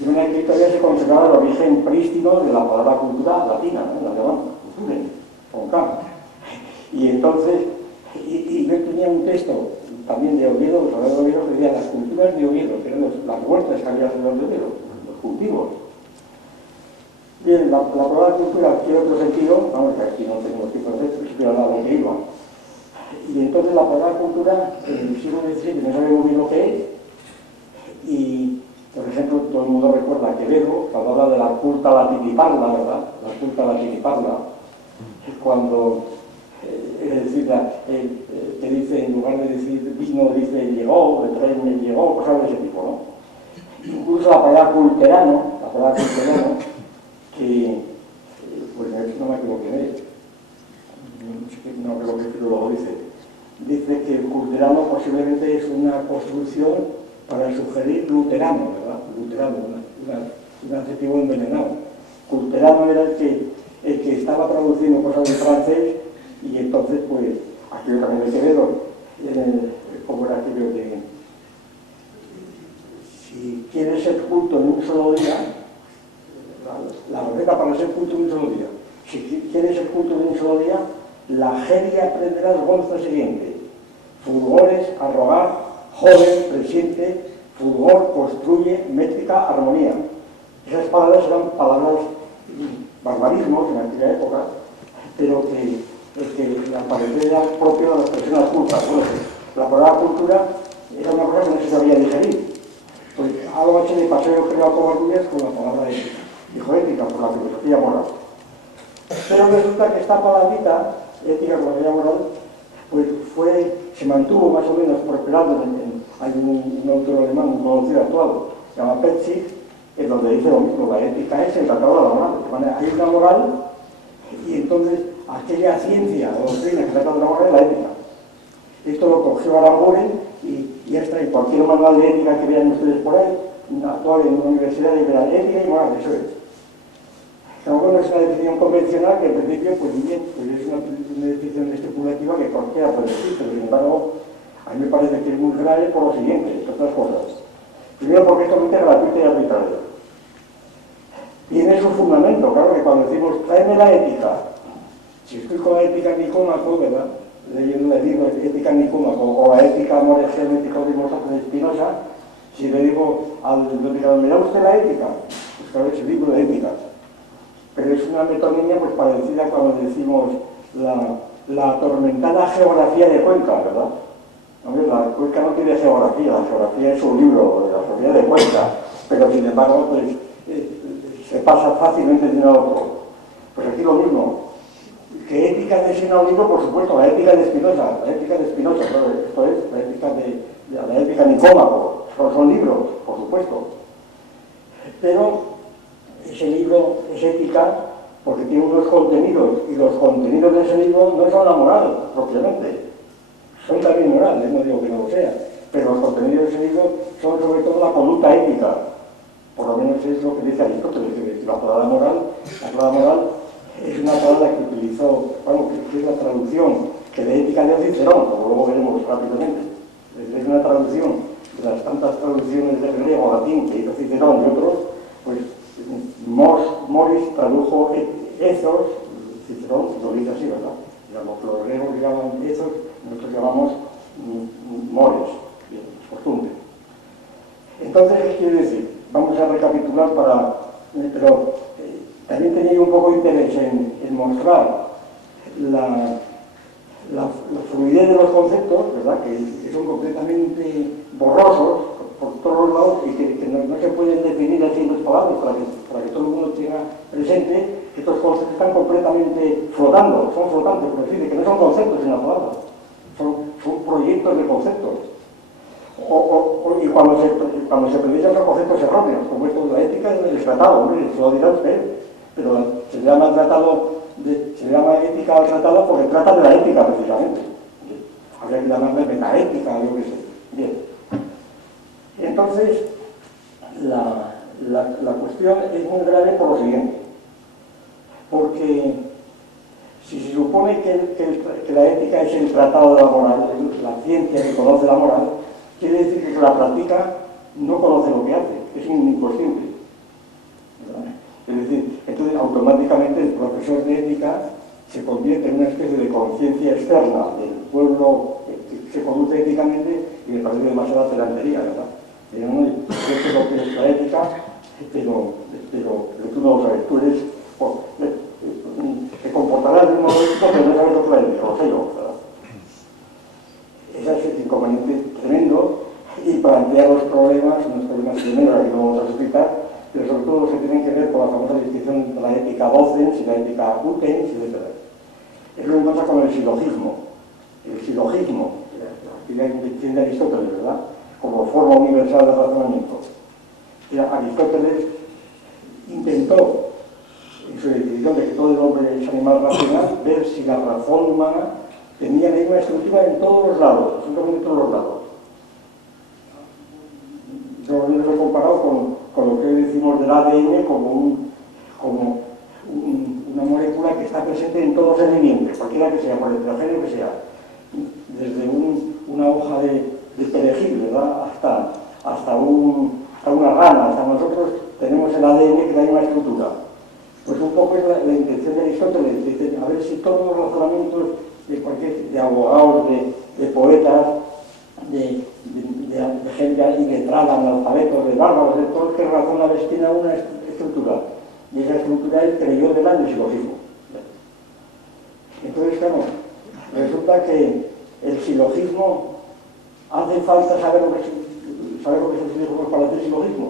Y una que todavía se conservaba el origen prístino de la palabra cultura latina, ¿no? La llamaban culturen, con K. Y entonces, y yo tenía un texto también de Oviedo, de Oviedo, que decía las culturas de Oviedo, que eran las huertas que había alrededor de Oviedo, los cultivos. Bien, la palabra cultura tiene otro sentido, vamos, que aquí no tenemos tiempo de hacer, pero nada de que iba. Y entonces la palabra cultura, en el siglo XVII no sabemos muy bien lo que es, y, por ejemplo, todo el mundo recuerda que Quevedo, cuando habla de la culta latiniparla, ¿verdad? La culta latiniparla, es cuando, es decir, que dice, en lugar de decir vino, dice llegó, de traerme llegó, cosas de ese tipo, ¿no? Incluso la palabra culterano, que, pues no me acuerdo quién es, no creo que el filólogo dice que el culterano posiblemente es una construcción para sugerir luterano, ¿verdad? Luterano, un adjetivo envenenado. Culterano era el que estaba traduciendo cosas en francés y entonces, pues, aquello también de Quevedo, como era aquello de si quieres ser culto en un solo día, la receta para ser culto en un solo día, si quieres ser culto en un solo día, la geria aprenderá el gonzo siguiente: fulgores, arrogar, joven, presente, fulgor, construye, métrica, armonía. Esas palabras eran palabras barbarismos en aquella época, pero que al parecer era propio de las personas cultas. Bueno, la palabra cultura era una cosa que no se sabía digerir. Pues algo hecho de paseo creado por Arguelles con la palabra ética, por la filosofía moral. Pero resulta que esta palabrita, ética con la filosofía moral, pues se mantuvo más o menos prosperando. Hay un autor alemán muy conocido actual, se llama Petzig, en donde dice lo mismo: la ética es el tratado de la moral. Hay una moral, y entonces aquella ciencia o doctrina que trata de la moral es la ética. Esto lo cogió Aranguren y ya está en cualquier manual de ética que vean ustedes por ahí, actual en una universidad, y verán ética y moral, eso es. Pero bueno, es una definición convencional que en principio, pues bien, pues es una definición estipulativa que cualquiera puede decir, pero sin embargo, a mí me parece que es muy grave por lo siguiente, entre otras cosas. Primero, porque es totalmente gratuito y arbitrario. Tiene su fundamento, claro, que cuando decimos tráeme la ética, si estoy con la ética Nicómaco, ¿verdad?, leyendo el libro Ética Nicómaco o la ética Amores Geométricos de Spinoza, si le digo al bibliotecaro, ¿me da usted la ética? Pues claro, es el libro de ética. Pero es una metonimia pues parecida cuando decimos la atormentada geografía de Cuenca, ¿verdad? Hombre, la Cuenca no tiene geografía, la geografía es un libro de la geografía de Cuenca, pero sin embargo pues, se pasa fácilmente de uno a otro. Pues aquí lo mismo. ¿Qué ética designa un libro? Por supuesto, la ética de Spinoza, claro, esto es la ética Nicómaco, son libros, por supuesto. Pero ese libro es ética porque tiene unos contenidos, y los contenidos de ese libro no son la moral, propiamente. Son también moral, no digo que no lo sea, pero los contenidos de ese libro son sobre todo la conducta ética. Por lo menos es lo que dice Aristóteles, que la palabra moral es una palabra que utilizó, que es la traducción que de ética de Cicerón, como luego veremos rápidamente. Es una traducción de las tantas traducciones del griego a latín que hizo Cicerón y otros, pues Moris tradujo ethos, Cicerón lo dice así, ¿verdad? Los griegos llaman ethos, nosotros llamamos mores, bien, costumbre. Entonces, ¿qué quiere decir? Vamos a recapitular pero también tenía un poco de interés en mostrar la fluidez de los conceptos, ¿verdad? Que son completamente borrosos por todos los lados y que no se pueden definir así en dos palabras para que todo el mundo tenga presente que estos conceptos están completamente flotando, son flotantes, por decir, que no son conceptos en la palabra, son proyectos de conceptos. Y cuando se predican los conceptos erróneos, como esto de la ética del tratado, hombre, eso lo dirá usted, pero se le llama ética al tratado porque trata de la ética precisamente. Habría que llamarle metaética, yo qué sé. Bien. Entonces, la cuestión es muy grave por lo siguiente, porque Si se supone que la ética es el tratado de la moral, la ciencia que conoce la moral, quiere decir que la práctica no conoce lo que hace, es inconsciente. ¿Verdad? Es decir, entonces automáticamente el profesor de ética se convierte en una especie de conciencia externa del pueblo que se conduce éticamente, y me parece demasiada pedantería, ¿verdad? Pero no, yo sé lo que es la ética, pero tú no lo sabes, tú eres... te comportarás de un modo ético, pero no sabes lo que es la ética, lo sé yo, ¿verdad? Ese es el inconveniente tremendo, y plantea los problemas, unos problemas tremendos que no vamos a explicar, pero sobre todo los que tienen que ver con la famosa distinción entre la ética docens y la ética utens, etc. Es lo que pasa con el silogismo. El silogismo, la invención de Aristóteles, ¿verdad?, como forma universal de razonamiento. Aristóteles intentó, en su definición de que todo el hombre es animal racional, ver si la razón humana tenía la misma estructura en todos los lados, absolutamente en todos los lados. Yo lo he comparado con lo que decimos del ADN como una molécula que está presente en todos los elementos, cualquiera que sea, por heterogéneo que sea, desde una hoja de perejil, ¿verdad?, hasta una rana, hasta nosotros tenemos el ADN que da una estructura. Pues un poco es la intención de Aristóteles, dice, a ver si todos los razonamientos de abogados, de poetas, de gente iletrada, analfabetos, de bárbaros, de todo el que razona destina a una estructura. Y esa estructura él creyó del año silogismo. Entonces, claro, resulta que el silogismo hace falta saber lo que es el silogismo para hacer silogismo.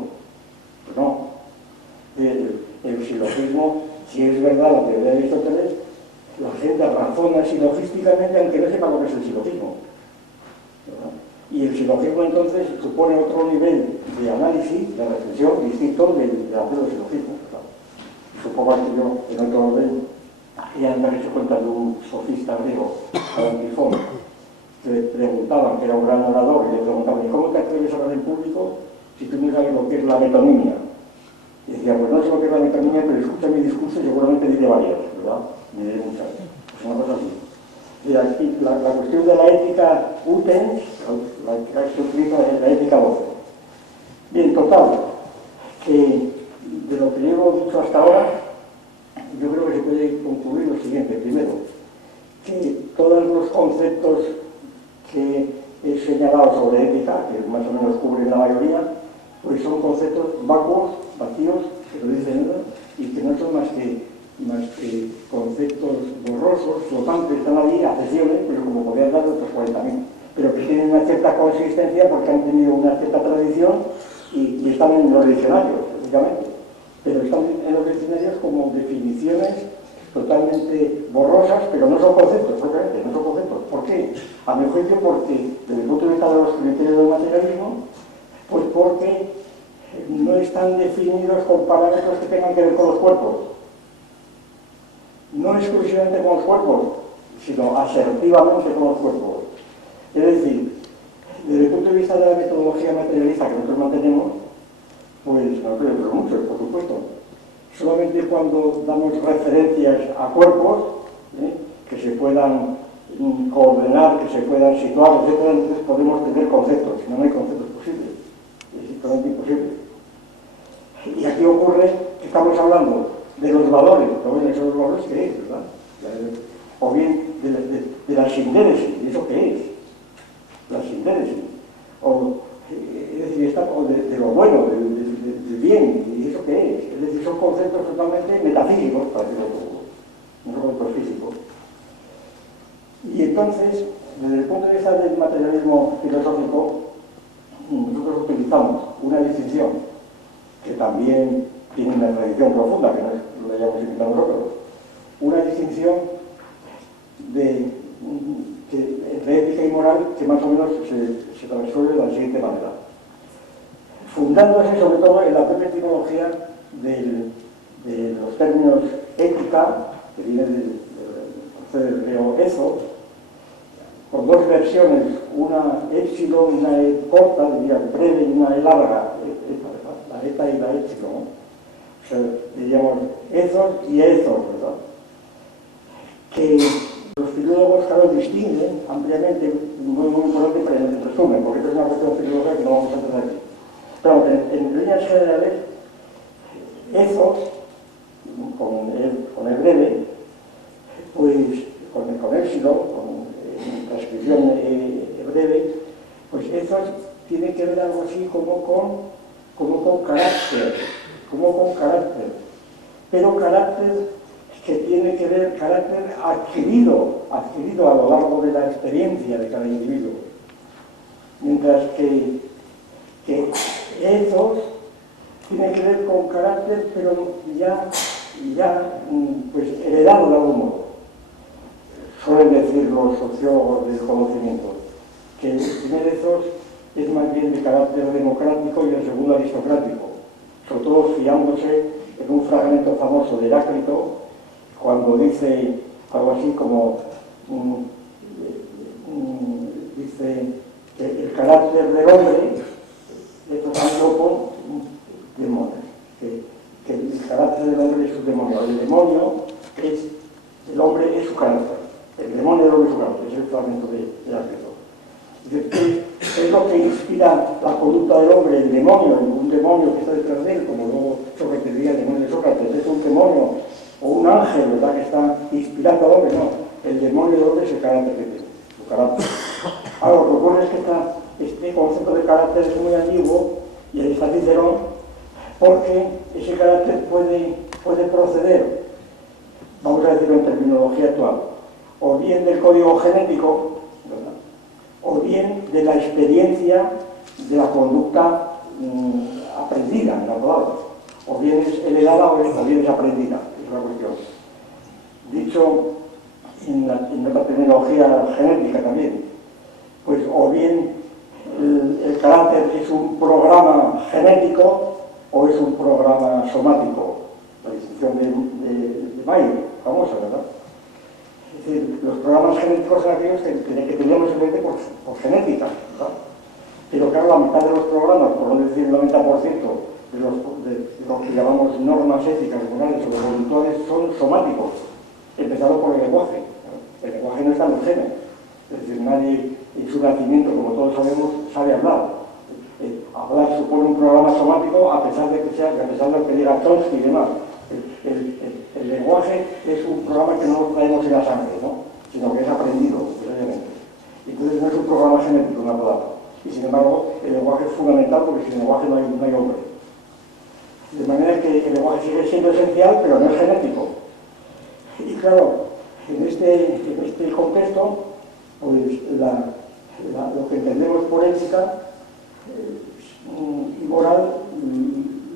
Pues no. El silogismo, si es verdad la teoría de Aristóteles, la gente razona silogísticamente aunque no sepa lo que es el silogismo. ¿Verdad? Y el silogismo entonces supone otro nivel de análisis, de reflexión distinto del hacer el silogismo. Claro. Supongo que yo, en otro orden, ya me he hecho cuenta de un sofista griego, Antifón, que le preguntaban, que era un gran orador, y le preguntaban, ¿cómo te atreves a hablar en público si tú no sabes lo que es la metonimia? Y decía, pues no sé lo que es la metonimia, pero escucha mi discurso y seguramente diré varias, ¿verdad? Me diré muchas. Pues una cosa así. Y aquí, la cuestión de la ética utens, la ética que se utiliza es la ética docens. Bien, total, que de lo que llevo dicho hasta ahora, yo creo que se puede concluir lo siguiente. Primero, que todos los conceptos que he señalado sobre ética, que más o menos cubren la mayoría, pues son conceptos vacuos, vacíos, que lo dicen ellos, y que no son más que conceptos borrosos, flotantes, están ahí, acepciones, pero como podrían dar otros 40.000, pero que tienen una cierta consistencia porque han tenido una cierta tradición y están en los diccionarios, lógicamente, pero están en los diccionarios como definiciones totalmente borrosas, pero no son conceptos, propiamente, no son conceptos. ¿Por qué? A mi juicio, porque desde el punto de vista de los criterios del materialismo, pues porque no están definidos con parámetros que tengan que ver con los cuerpos. No exclusivamente con los cuerpos, sino asertivamente con los cuerpos. Es decir, desde el punto de vista de la metodología materialista que nosotros mantenemos, pues nosotros tenemos mucho, por supuesto. Solamente cuando damos referencias a cuerpos que se puedan coordinar, que se puedan situar, etc., entonces podemos tener conceptos, si no, no hay conceptos posibles. Es totalmente imposible. Y aquí ocurre que estamos hablando de los valores, ¿no? ¿Esos son los valores que es, verdad? O bien de la sindéresis, ¿eso qué es? La sindéresis. Es decir, de lo bueno, del bien, ¿y eso qué es? Es decir, son conceptos totalmente metafísicos, para decirlo todo, no son conceptos físicos. Y entonces, desde el punto de vista del materialismo filosófico, nosotros utilizamos una distinción que también tiene una tradición profunda, que no lo hayamos inventado nosotros, una distinción entre ética y moral que más o menos se resuelve de la siguiente manera. Fundándose sobre todo en la propia etimología de los términos ética, que viene del griego ethos, con dos versiones, una épsilon, una e corta, diría breve, y una e larga, la eta y la épsilon, ¿no? O sea, diríamos ethos y ethos, ¿verdad? que los filólogos, claro, distinguen ampliamente, muy importante para el resumen, porque esto es una cuestión filológica que no vamos a hacer aquí. Pero en líneas generales, Ethos, con el breve, pues con éxito, con transcripción breve, pues Ethos tiene que ver algo así como con carácter, pero carácter que tiene que ver carácter adquirido a lo largo de la experiencia de cada individuo. Mientras que Ethos tiene que ver con carácter, pero ya pues heredado de algún modo. Suelen decir los sociólogos del conocimiento que el primer Ethos es más bien de carácter democrático y el segundo aristocrático, sobre todo fiándose en un fragmento famoso de Heráclito, cuando dice algo así como dice que el carácter del hombre es antropo demonio, que el carácter del hombre es su demonio. El hombre es su carácter, el demonio del hombre es su carácter, es el fragmento de Heráclito. ¿Qué es lo que inspira la conducta del hombre? El demonio, un demonio que está detrás de él, como luego Sócrates diría, el demonio de Sócrates, es un demonio o un ángel, ¿verdad?, que está inspirando al hombre. No, el demonio del hombre es el carácter que tiene, su carácter. Ahora, lo que ocurre es que este concepto de carácter es muy antiguo, y ahí está Cicerón, porque ese carácter puede proceder, vamos a decirlo en terminología actual, o bien del código genético, ¿verdad?, o bien de la experiencia de la conducta aprendida, en la palabra. O bien es heredada o bien es aprendida, es la cuestión. Dicho en la terminología genética también, pues o bien el carácter es un programa genético o es un programa somático, la distinción de Mayer, famosa, ¿verdad? Es decir, los programas genéticos son aquellos que teníamos en mente por genética, ¿verdad? Pero claro, la mitad de los programas, por no decir el 90%, de lo que llamamos normas éticas, morales o conductuales, son somáticos, empezando por el lenguaje. El lenguaje no está en los genes, es decir, nadie en su nacimiento, como todos sabemos, sabe hablar. Hablar supone un programa somático a pesar de lo que diga Chomsky y demás. El lenguaje es un programa que no lo traemos en la sangre, ¿no?, sino que es aprendido diariamente. Entonces no es un programa genético, una palabra. Y sin embargo, el lenguaje es fundamental porque sin lenguaje no hay hombre. De manera que el lenguaje sigue siendo esencial, pero no es genético. Y claro, en este contexto, pues lo que entendemos por ética y moral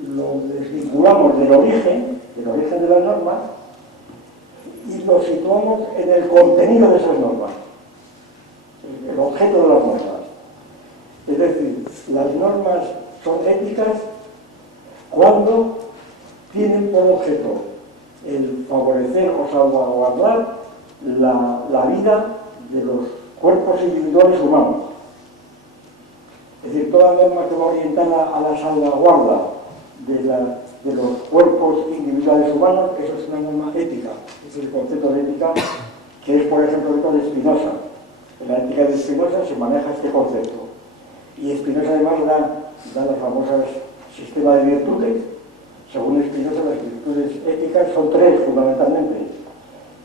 lo desvinculamos del origen de las normas y lo situamos en el contenido de esas normas, el objeto de las normas. Es decir, las normas son éticas cuando tienen por objeto el favorecer o salvaguardar la vida de los cuerpos individuales humanos. Es decir, toda norma que va orientada a la salvaguarda de los cuerpos individuales humanos, eso es una norma ética. Ese es el concepto de ética, que es, por ejemplo, el de Spinoza. En la ética de Spinoza se maneja este concepto. Y Spinoza además da las famosas sistema de virtudes. Según Spinoza, las virtudes éticas son tres, fundamentalmente.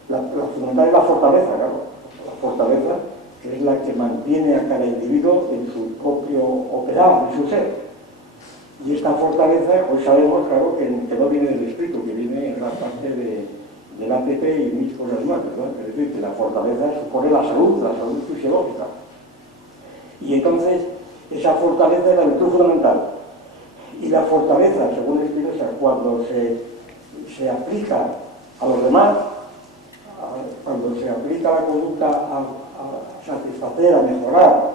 La fundamental es la fortaleza, claro. La fortaleza, que es la que mantiene a cada individuo en su propio operar, en su ser. Y esta fortaleza, hoy sabemos, claro, que no viene del espíritu, que viene en gran parte del ATP y muchas cosas más, ¿verdad? Es decir, que la fortaleza supone la salud fisiológica. Y entonces, esa fortaleza es la virtud fundamental. Y la fortaleza, según Spinoza, cuando se aplica a los demás, cuando se aplica la conducta a satisfacer, a mejorar,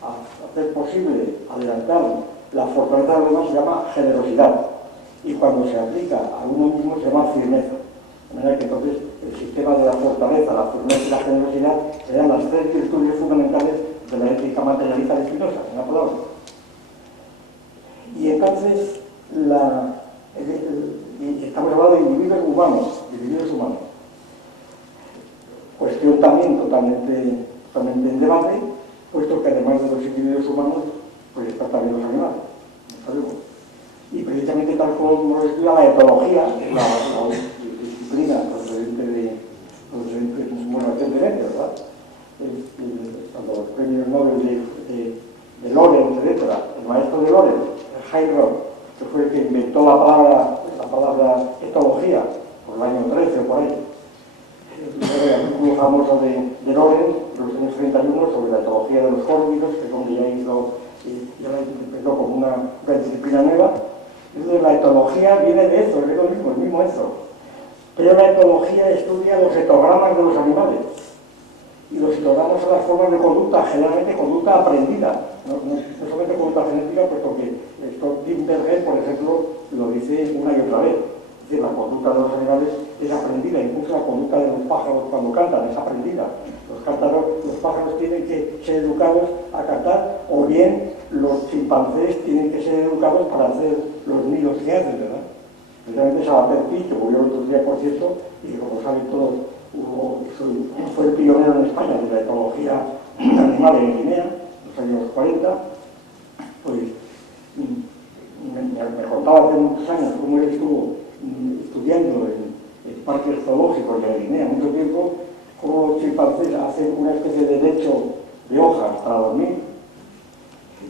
a hacer posible, adelantar la fortaleza de los demás, se llama generosidad. Y cuando se aplica a uno mismo se llama firmeza. De manera que entonces el sistema de la fortaleza, la firmeza y la generosidad serían las tres virtudes fundamentales de la ética materialista de Spinoza, en la palabra. Y entonces, estamos hablando de individuos humanos. cuestión también totalmente en debate, puesto que además de los individuos humanos, pues están también los animales. Y precisamente tal como lo estudia la etología, la disciplina procedente de, recientemente, ¿verdad? Cuando los premios Nobel de Lorenz, etc., el maestro de Lorenz, Heinrich Roth, que fue el que inventó la palabra etología, por el año 13 o por ahí. El artículo famoso de Lorenz, de los años 31, sobre la etología de los córvidos, que es donde ya la interpretó como una disciplina nueva. Entonces, la etología viene de eso, es lo mismo, el mismo eso. Pero la etología estudia los etogramas de los animales. Y los etogramas son las formas de conducta, generalmente conducta aprendida. No solamente conducta genética, puesto que Timberger, por ejemplo, lo dice una y otra vez. Dice, la conducta de los animales es aprendida, incluso la conducta de los pájaros cuando cantan es aprendida. Los pájaros tienen que ser educados a cantar, o bien los chimpancés tienen que ser educados para hacer los nidos que hacen, ¿verdad? Precisamente Salaberry, que murió el otro día, por cierto, y como saben todos, fue el pionero en España de la etología animal en Guinea, en los años 40, pues me contaba hace muchos años cómo él estuvo estudiando en parques zoológicos de Guinea mucho tiempo, cómo los chimpancés hacen una especie de lecho de hojas para dormir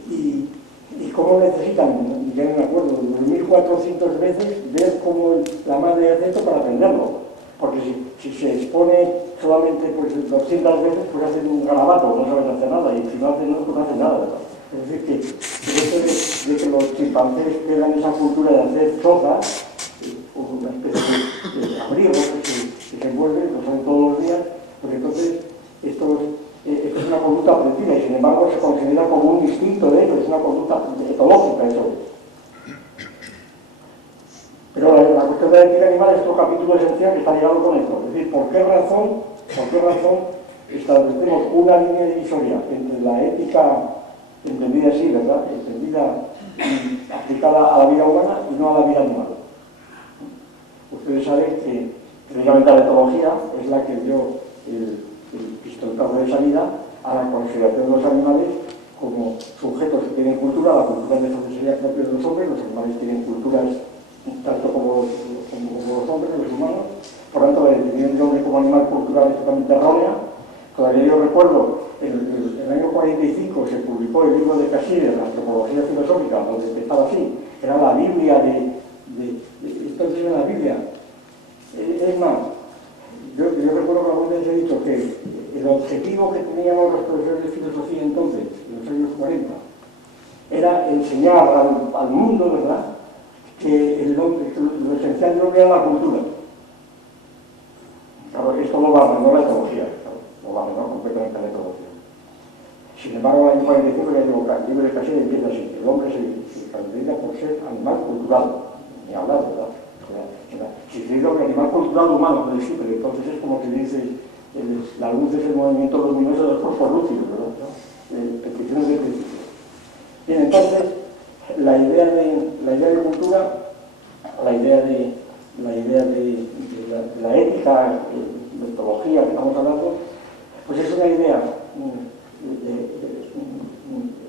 y cómo necesitan, ya no me acuerdo, 1400 veces ver cómo la madre hace esto para aprenderlo. Porque si se expone solamente pues, 200 veces, pues hacen un garabato, no saben hacer nada, y si no hacen nada, pues no hacen nada, ¿verdad? Es decir, que el hecho de que los chimpancés tengan esa cultura de hacer chozas, una especie de abrigo que se envuelve, lo son todos los días, pues entonces esto es una conducta aprendida y sin embargo se considera como un instinto de ellos, es una conducta etológica eso. Pero la cuestión de la ética animal es otro capítulo esencial que está ligado con esto. Es decir, ¿por qué razón establecemos una línea divisoria entre la ética entendida así, ¿verdad? Entendida aplicada a la vida humana y no a la vida animal? Ustedes saben que precisamente la etología es la que dio el pistoletazo de salida a la consideración de los animales como sujetos que tienen cultura. La cultura de eso sería propia de los hombres, los animales tienen culturas tanto como los hombres, los humanos. Por tanto, la definición del hombre como animal cultural es totalmente errónea. Todavía yo recuerdo, en el año 45 se publicó el libro de Cassirer, la antropología filosófica, donde empezaba así, era la Biblia entonces era la Biblia. Es más, yo recuerdo que alguna vez he dicho que el objetivo que teníamos los profesores de filosofía entonces, en los años 40, era enseñar al mundo, ¿verdad?, que lo esencial del hombre era la cultura. Claro, esto lo abandonó la etología, lo abandonó completamente la etología. Sin embargo, en el año 45 ya digo, el libro de Cassirer empieza así: el hombre se caracteriza por ser animal cultural, ni hablar, ¿verdad? Si se dice que animal cultural humano, pues sí, pero entonces es como que dice, la luz es el movimiento luminoso de los cuerpos lúcidos, ¿verdad? Peticiones de principio. Bien, entonces, la idea de cultura, la idea de la ética, de etología que estamos hablando, pues es una idea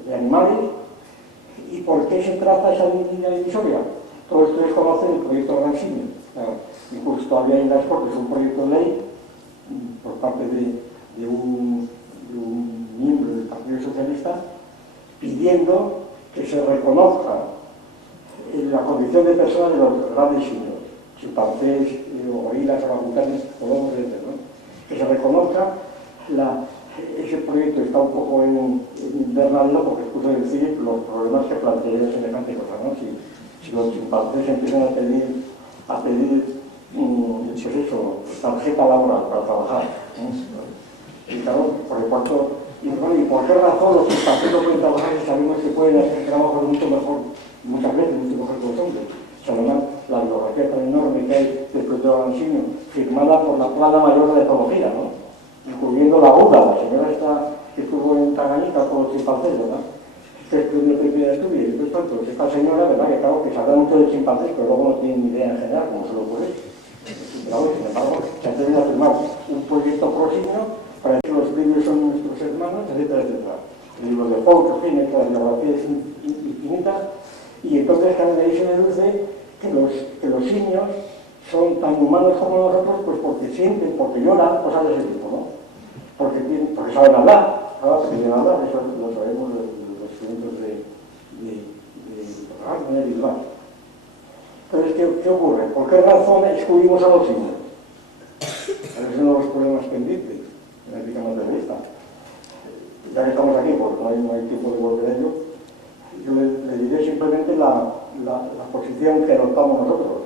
de animales. ¿Y por qué se traza esa línea divisoria? Todos ustedes conocen el proyecto Gran Simio. Incluso todavía hay en las Cortes un proyecto de ley por parte de un miembro del Partido Socialista pidiendo que se reconozca la condición de persona de los grandes simios, chimpancés, gorilas, orangutanes, colomos, etc., ¿no? Que se reconozca ese proyecto está un poco en invernadero porque es de decir los problemas que plantea semejante cosa, ¿no? Si los chimpancés empiezan a pedir pues eso, tarjeta laboral para trabajar, ¿no? Y claro, por el cuarto, y por qué razón los chimpancés no pueden trabajar si sabemos que pueden hacer trabajos mucho mejor, muchas veces mucho mejor que los hombres? O sea, además, la bibliografía tan enorme que hay del proyecto Gran Simio, firmada por la plana mayor de etología, ¿no?, incluyendo la UDA, la señora esta que estuvo en Tanganyika con los chimpancés, ¿verdad?, que estudió el primer estudio, y después tanto, esta señora, ¿verdad?, que claro, que sabe mucho de chimpancés, pero luego no tiene ni idea en general, como se lo ocurre. Pero sin embargo, se atreven a firmar un proyecto próximo para que los libros son nuestros hermanos, etcétera, etcétera. El libro de Hulk, que la biografía es infinita, y entonces también ahí se deduce que los simios son tan humanos como nosotros, pues porque sienten, porque lloran, cosas de ese tipo, ¿no? Porque saben hablar, porque tienen hablar, eso lo sabemos de los estudiantes de Wagner y demás. Entonces, ¿qué ocurre? ¿Por qué razón excluimos a los simios? Es uno de los problemas pendientes en la ética materialista. Ya que estamos aquí, porque no hay tiempo de volver a ello, yo le diré simplemente la posición que adoptamos nosotros.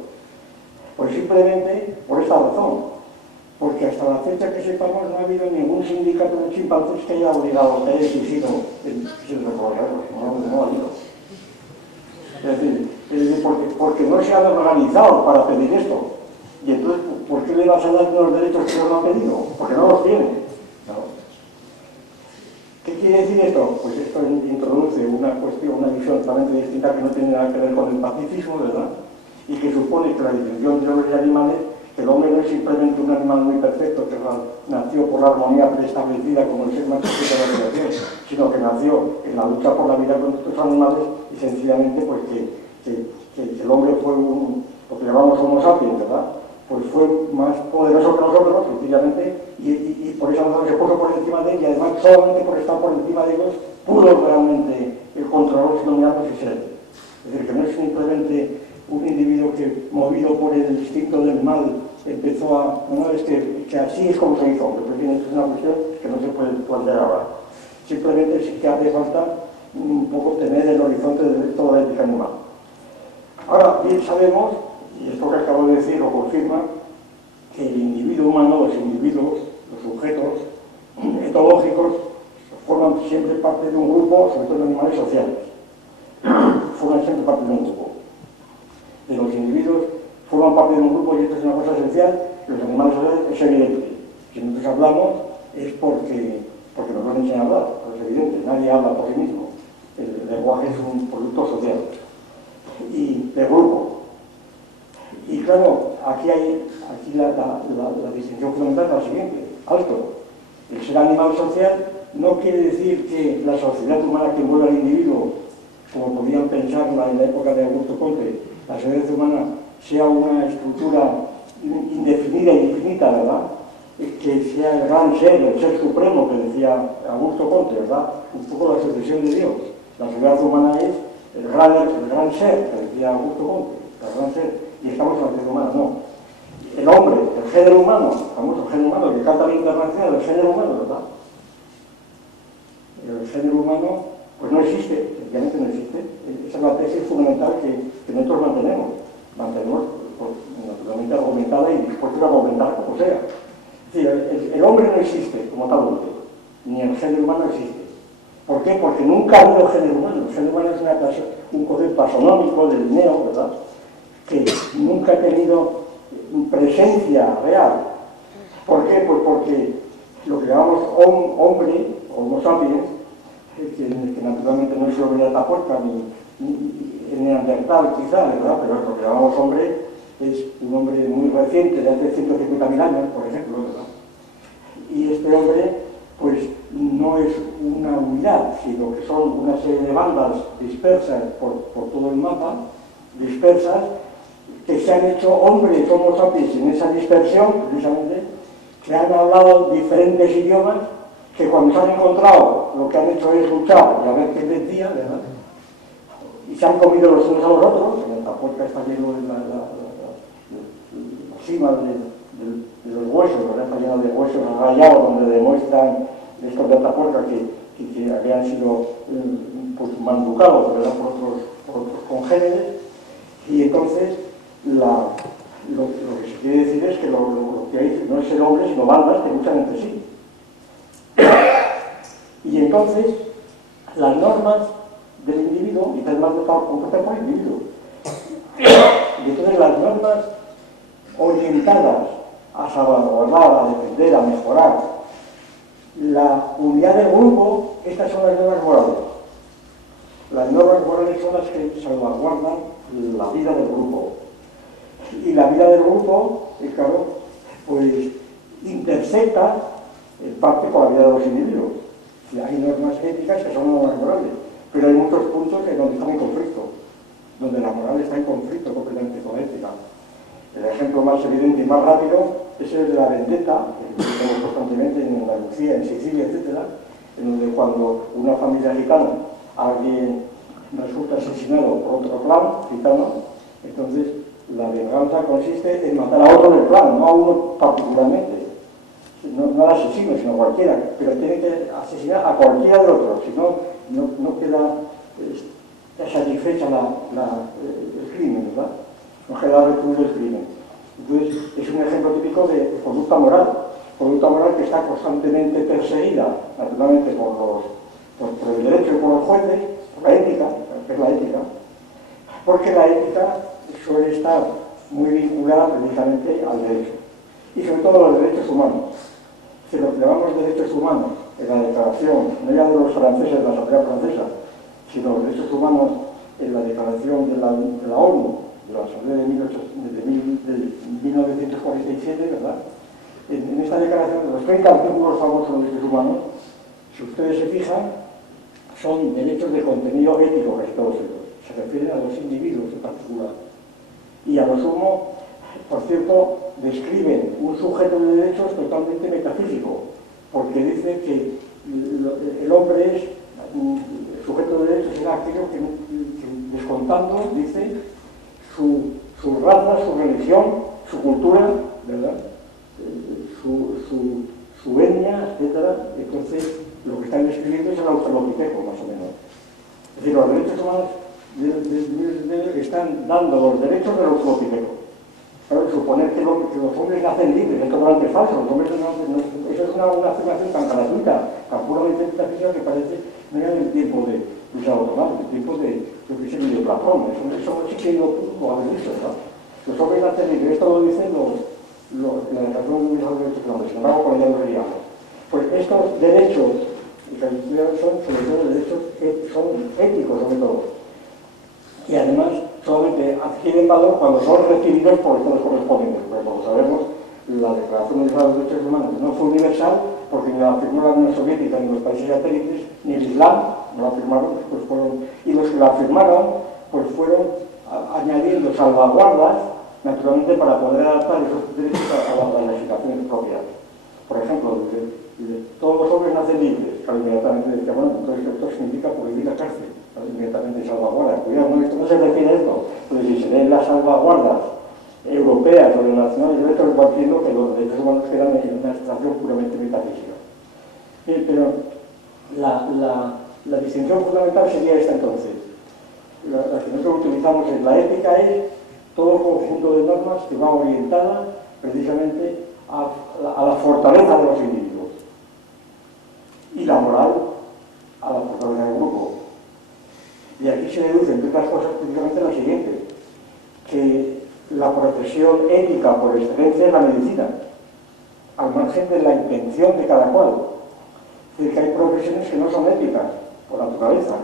Pues simplemente por esta razón, porque hasta la fecha que sepamos no ha habido ningún sindicato de chimpancés que haya obligado, que haya exigido el recorrerlos, no ha habido. Es decir, porque no se han organizado para pedir esto. Y entonces, ¿por qué le vas a dar unos derechos que no han pedido? Porque no los tienen. ¿No? ¿Qué quiere decir esto? Pues esto introduce una cuestión, una visión totalmente distinta que no tiene nada que ver con el pacifismo, ¿verdad? Y que supone que la distinción de hombres y animales, que el hombre no es simplemente un animal muy perfecto que nació por la armonía preestablecida como el ser más perfecto de la creación, sino que nació en la lucha por la vida con estos animales y sencillamente pues que el hombre fue lo que llamamos Homo sapiens, ¿verdad? Pues fue más poderoso que nosotros, sencillamente, y por eso nosotros se puso por encima de él, y además solamente por estar por encima de ellos pudo realmente controlarlos y dominarlos y ser. Es decir, que no es simplemente un individuo que, movido por el instinto del mal, empezó a... No, es que así es como se hizo, porque es una cuestión que no se puede plantear ahora. Simplemente sí que hace falta un poco tener el horizonte de toda la ética animal. Ahora, bien sabemos, y esto que acabo de decir lo confirma, que el individuo humano, los individuos, los sujetos etológicos, forman siempre parte de un grupo, sobre todo en animales sociales. Forman siempre parte de un grupo. De los individuos forman parte de un grupo, y esto es una cosa esencial, los animales sociales es evidente. Si nosotros hablamos es porque nos enseñan a hablar, es evidente, nadie habla por sí mismo. El lenguaje es un producto social y de grupo. Y claro, aquí la distinción fundamental es la siguiente: alto. El ser animal social no quiere decir que la sociedad humana que envuelve al individuo, como podían pensar en la época de Augusto Comte, la sociedad humana sea una estructura indefinida y infinita, ¿verdad? Que sea el gran ser, el ser supremo que decía Augusto Comte, ¿verdad? Un poco la sucesión de Dios. La sociedad humana es el gran ser que decía Augusto Comte, el gran ser. Y estamos en la sociedad humana, no. El hombre, el género humano, el famoso género humano, que canta la internacional, el género humano, ¿verdad? El género humano, pues no existe, sencillamente no existe. Esa es la tesis fundamental que nosotros mantenemos. Mantenemos, naturalmente, argumentada y dispuestos a argumentar como sea. Es decir, el hombre no existe como tal hombre, ni el género humano existe. ¿Por qué? Porque nunca ha habido género humano. El género humano es un concepto taxonómico del Linneo, ¿verdad?, que nunca ha tenido presencia real. ¿Por qué? Pues porque lo que llamamos hombre, Homo sapiens, que naturalmente no es el hombre de Atapuerca ni el neandertal quizá, ¿verdad?, pero lo que llamamos hombre es un hombre muy reciente, de hace 150.000 años, por ejemplo, ¿verdad? Y este hombre, pues, no es una unidad, sino que son una serie de bandas dispersas por todo el mapa, dispersas, que se han hecho hombres, Homo sapiens, en esa dispersión, precisamente, que han hablado diferentes idiomas, que cuando se han encontrado lo que han hecho es luchar y a ver qué decía, ¿verdad? Y se han comido los unos a los otros. En Atapuerca está lleno de la cima de los huesos, ¿verdad? Está lleno de huesos rayados donde demuestran estos de Atapuerca que habían sido pues, manducados, ¿verdad?, por otros congéneres. Y entonces lo que se quiere decir es que lo que hay no es el hombre, sino bandas que luchan entre sí. Y entonces las normas del individuo, y las normas están compuestas por el individuo. Y entonces las normas orientadas a salvaguardar, a defender, a mejorar la unidad del grupo, estas son las normas morales. Las normas morales son las que salvaguardan la vida del grupo. Y la vida del grupo, claro, pues intersecta en parte con la vida de los individuos. Hay normas éticas que son normas morales, pero hay muchos puntos en donde están en conflicto, donde la moral está en conflicto completamente con la ética. El ejemplo más evidente y más rápido es el de la vendetta, que vemos constantemente en Andalucía, en Sicilia, etc., en donde cuando una familia gitana, alguien resulta asesinado por otro clan gitano, entonces la venganza consiste en matar a otro del clan, no a uno particularmente, no al asesino, sino a cualquiera, pero tiene que asesinar a cualquiera de otros, si no, no queda satisfecha el crimen, ¿verdad? No queda recluido el crimen. Entonces, es un ejemplo típico de conducta moral que está constantemente perseguida, naturalmente, por el derecho y por los jueces, por la ética, que es la ética, porque la ética suele estar muy vinculada precisamente al derecho, y sobre todo a los derechos humanos. Si lo que llamamos derechos humanos en la declaración, no ya de los franceses, de la Asamblea Francesa, sino los derechos humanos en la declaración de la ONU, de la Asamblea de 1947, ¿verdad? En esta declaración de los 30 artículos famosos de los derechos humanos, si ustedes se fijan, son derechos de contenido ético, casi todos ellos. Se refieren a los individuos en particular. Y a lo sumo, por cierto, describen un sujeto de derechos totalmente metafísico, porque dice que el hombre es sujeto de derechos en aquello que descontando, dice, su raza, su religión, su cultura, ¿verdad? Su etnia, etc. Entonces, lo que están describiendo es el australopiteco, más o menos. Es decir, los derechos humanos están dando los derechos del australopiteco. Claro, suponer que los hombres nacen libres, esto realmente es falso. Los hombres eso es una afirmación tan gratuita, tan puramente metafísica que parece no era el tiempo de Luis Automático, el tiempo de lo que se de Platón. Eso sí que lo pudo haber dicho, ¿verdad? Los hombres nacen libres, esto lo dicen la declaración de los derechos humanos, sin embargo, por allá lo veríamos. Pues estos derechos, son sobre todo derechos son éticos, sobre todo. Y además, solamente adquieren valor cuando son recibidos por los correspondientes. Porque, como sabemos, la Declaración de los Derechos Humanos no fue universal, porque ni la firmó la Unión Soviética ni los países satélites, ni el Islam, no la firmaron, pues y los que la firmaron, pues fueron añadiendo salvaguardas, naturalmente, para poder adaptar esos derechos a las legislaciones propias. Por ejemplo, todos los hombres nacen libres, claro, inmediatamente decía, bueno, entonces esto significa prohibir la cárcel, claro, inmediatamente salvaguardas. Cuidado, no, esto no se refiere a esto. Entonces, si se leen las salvaguardas europeas o nacionales de derechos, va diciendo que los derechos humanos quedan en una abstracción puramente metafísica. Bien, pero la distinción fundamental sería esta entonces. La distinción que utilizamos es la ética es todo conjunto de normas que va orientada precisamente a la fortaleza de los individuos. Y la moral a la fortaleza del grupo. Y aquí se deduce, entre otras cosas, precisamente la siguiente, que la profesión ética por excelencia es la medicina, al margen de la intención de cada cual. Es decir, que hay profesiones que no son éticas, por naturaleza.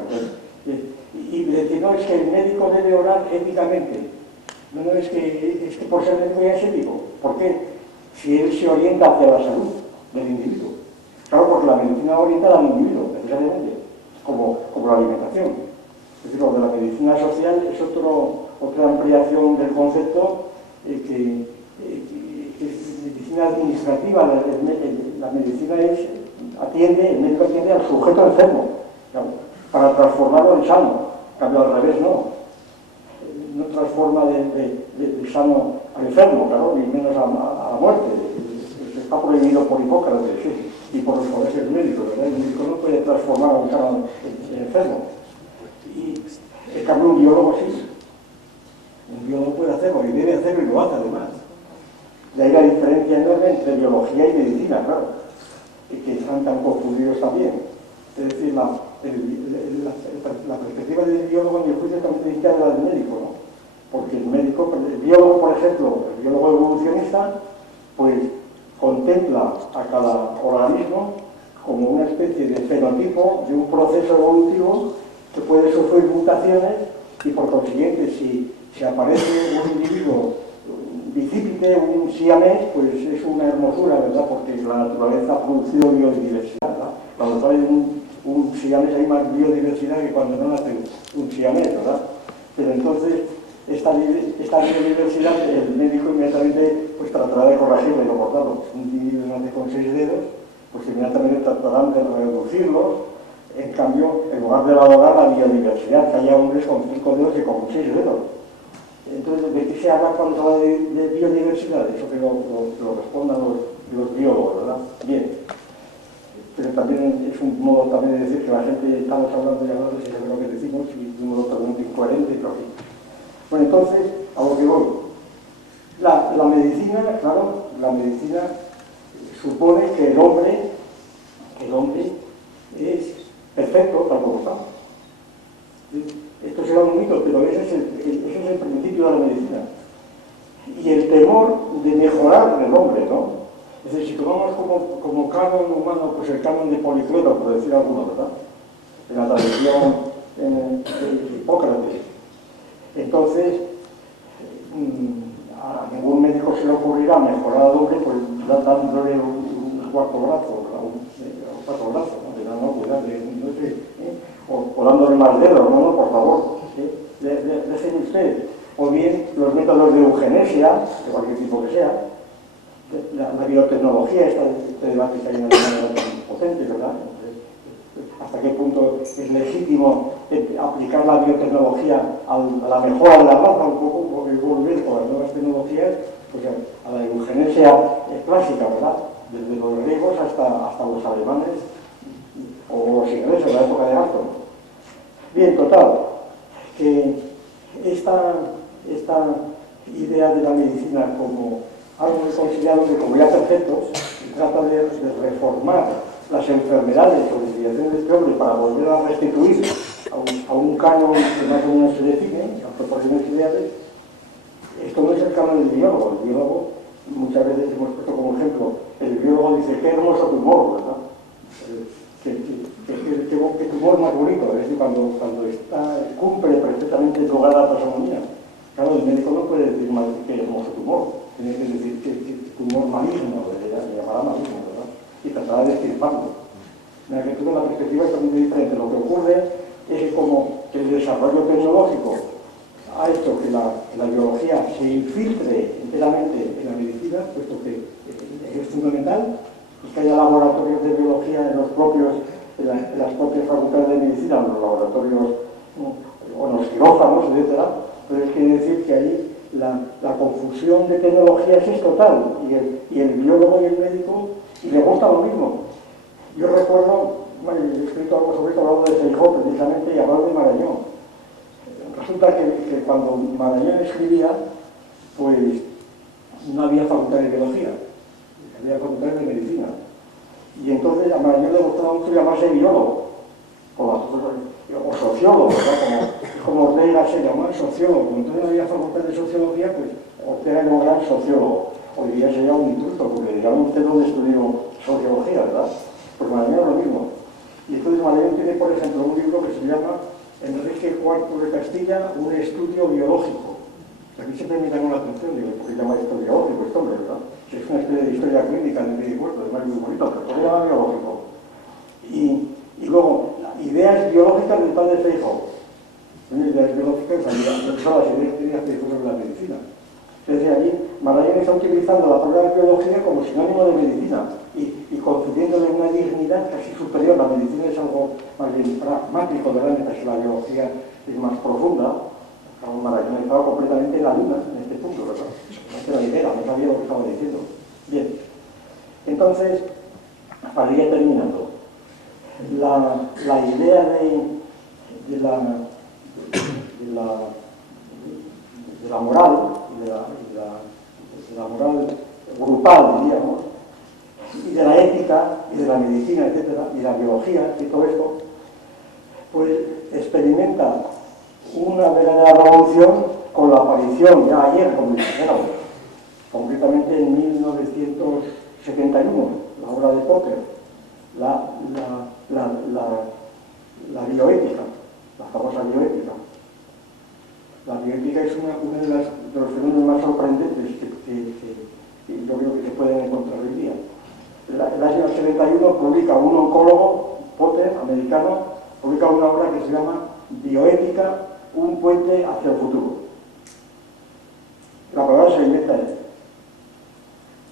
Y decir, no, es que el médico debe orar éticamente. No, es que por ser médico ya es ético. ¿Por qué? Si él se orienta hacia la salud del individuo. Claro, porque la medicina orienta al individuo, necesariamente, como la alimentación. Es decir, lo de la medicina social es otra ampliación del concepto que es medicina administrativa. La medicina el médico atiende al sujeto enfermo, claro, para transformarlo en sano. En cambio, al revés, no transforma de sano al enfermo, claro, ni menos a la muerte. Está prohibido por Hipócrates, sí, y por los colegios médicos, ¿verdad? El médico no puede transformar a un sano en enfermo. Y en cambio un biólogo sí. Un biólogo puede hacerlo y debe hacerlo y lo hace además. De ahí la diferencia enorme entre biología y medicina, claro, que están tan confundidos también. Es decir, la perspectiva del biólogo en mi juicio es también distinta de la del médico, ¿no? Porque el biólogo, por ejemplo, el biólogo evolucionista, pues contempla a cada organismo como una especie de fenotipo de un proceso evolutivo que puede sufrir mutaciones y por consiguiente si aparece un individuo bicípite, un siamés, pues es una hermosura, ¿verdad? Porque la naturaleza ha producido biodiversidad, ¿verdad? Cuando sale un siamés hay más biodiversidad que cuando no nace un siamés, ¿verdad? Pero entonces, esta biodiversidad, el médico inmediatamente pues tratará de corregirla y no cortarlo. Un individuo nace con 6 dedos, pues inmediatamente tratarán de reducirlos. En cambio, en lugar de valorar la biodiversidad, que haya hombres con 5 dedos y con 6 dedos. Entonces, ¿de qué se habla cuando se habla de biodiversidad? Eso que lo respondan los biólogos, ¿verdad? Bien. Pero también es un modo también de decir que la gente estamos hablando y hablando sin saber lo que decimos y de un modo totalmente incoherente y todo así. Bueno, entonces, a lo que voy. La medicina, claro, la medicina supone que el hombre es perfecto tal como está. Esto será un mito, pero ese es el principio de la medicina. Y el temor de mejorar el hombre, ¿no? Es decir, si tomamos como canon humano, pues el canon de Policleto, por decir alguno, ¿verdad? En la tradición de Hipócrates. Entonces, a ningún médico se le ocurrirá mejorar al hombre, pues dándole un cuarto brazo, un cuarto brazo, ¿no? Cuidado, no sé, o dándole más dedos, no, por favor, dejen usted. O bien los métodos de eugenesia, de cualquier tipo que sea, la biotecnología, este debate que hay en la tan potente, ¿verdad? Hasta qué punto es legítimo aplicar la biotecnología a la mejora de la raza, un poco volver con las nuevas tecnologías, pues a la eugenesia clásica, ¿verdad? Desde los griegos hasta los alemanes o los ingleses en la época de Galton. Bien, total, que esta idea de la medicina como algo considerado que como ya perfecto, trata de reformar las enfermedades o desviaciones de este hombre para volver a restituir a un canon que más o menos se define, a proporciones ideales. Esto no es el canon del biólogo. El biólogo, muchas veces hemos puesto como ejemplo, el biólogo dice, qué hermoso tumor, ¿verdad? Qué tumor más bonito, es decir, cuando cumple perfectamente su grado de taxonomía. Claro, el médico no puede decir que hermoso tumor, tiene que decir que tumor maligno, le llamará maligno, ¿verdad? Y tratará de extirparlo. La que tuve la perspectiva es también diferente. Lo que ocurre es que como el desarrollo tecnológico ha hecho que la biología se infiltre enteramente en la medicina, puesto que es fundamental, pues que haya laboratorios de biología en las propias facultades de medicina, en los laboratorios o en los quirófanos, etc. Entonces quiere decir que ahí la confusión de tecnologías es total, y el biólogo y el médico y le gusta lo mismo. Yo recuerdo, he escrito algo sobre esto, hablando de Feijó precisamente y hablando de Marañón. Resulta que cuando Marañón escribía, pues no había facultad de biología, había facultad de medicina. Y entonces a Marañón le gustaba mucho llamarse biólogo, o sociólogo, ¿verdad? Como Ortega se llamaba sociólogo. Como entonces no había facultad de sociología, pues Ortega no era sociólogo. Hoy día sería un intruso, porque diría usted dónde estudió sociología, ¿verdad? Pues Marañón es lo mismo. Y entonces Marañón tiene, por ejemplo, un libro que se llama Enrique IV de Castilla, un estudio biológico. A mí siempre me llamó la atención, digo, ¿por qué llama esto biológico este hombre, verdad? Es una especie de historia clínica de Enrique IV, además muy bonito, pero ¿por qué llama biológico? Y luego, ideas biológicas del padre Feijó. Ideas biológicas, son las ideas que sobre la medicina. Es decir, allí Marañón está utilizando la palabra biología como sinónimo de medicina y concediéndole una dignidad casi superior. La medicina es algo más bien pragmático, ¿verdad? Mientras que la biología es más profunda. Marañón estaba completamente en la luna en este punto, ¿verdad? No era idea, no sabía lo que estaba diciendo. Bien, entonces, para ir terminando, la idea de la moral, de la moral grupal, diríamos, y de la ética, y de la medicina, etcétera, y de la biología, y todo esto, pues experimenta una verdadera revolución con la aparición, ya ayer, como dijéramos, concretamente en 1971, la obra de Popper, la bioética, la famosa bioética. La bioética es uno de los fenómenos más sorprendentes que yo creo que se pueden encontrar hoy día. El año 71 publica un oncólogo, Potter, americano, publica una obra que se llama Bioética, un puente hacia el futuro. La palabra se inventa él.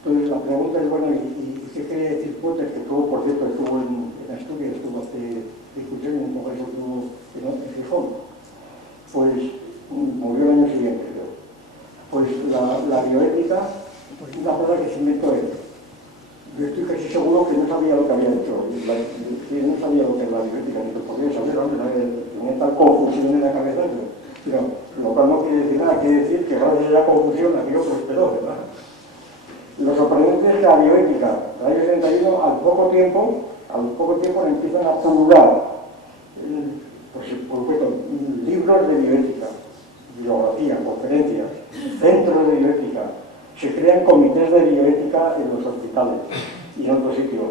Entonces la pregunta es, bueno, ¿y qué quería decir Potter? Que tuvo, por cierto, estuvo en Asturias, estuvo hace, escuché en el Congreso, estuvo en Gijón. Pues murió el año siguiente, creo. Pues la bioética es una palabra que se inventó él. Yo estoy casi seguro que no sabía lo que había hecho. No sabía lo que era la bioética, ni que podía saber, tenía tal confusión en la cabeza. Pero lo cual no quiere decir nada, quiere decir que gracias a la confusión aquello prosperó, ¿verdad? Lo sorprendente es que la bioética, en el año 71, al poco tiempo empiezan a pulular, pues, por supuesto, libros de bioética, bibliografía, conferencias, centros de bioética. Se crean comités de bioética en los hospitales y en otros sitios.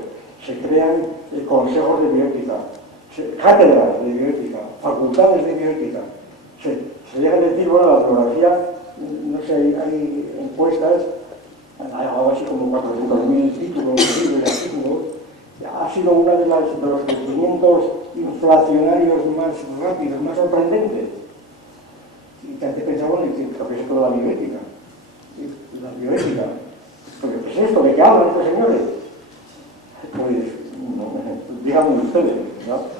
Se crean consejos de bioética, cátedras de bioética, facultades de bioética. Se llega a decir, bueno, la bibliografía, no sé, hay encuestas, hay algo así como 400.000 títulos, libros y artículos. Ha sido uno de los crecimientos inflacionarios más rápidos, más sorprendentes. Y que antes pensaban en que es toda la bioética. La bioética. ¿Qué es esto? ¿De qué hablan estos señores? Pues, díganme ustedes, ¿no?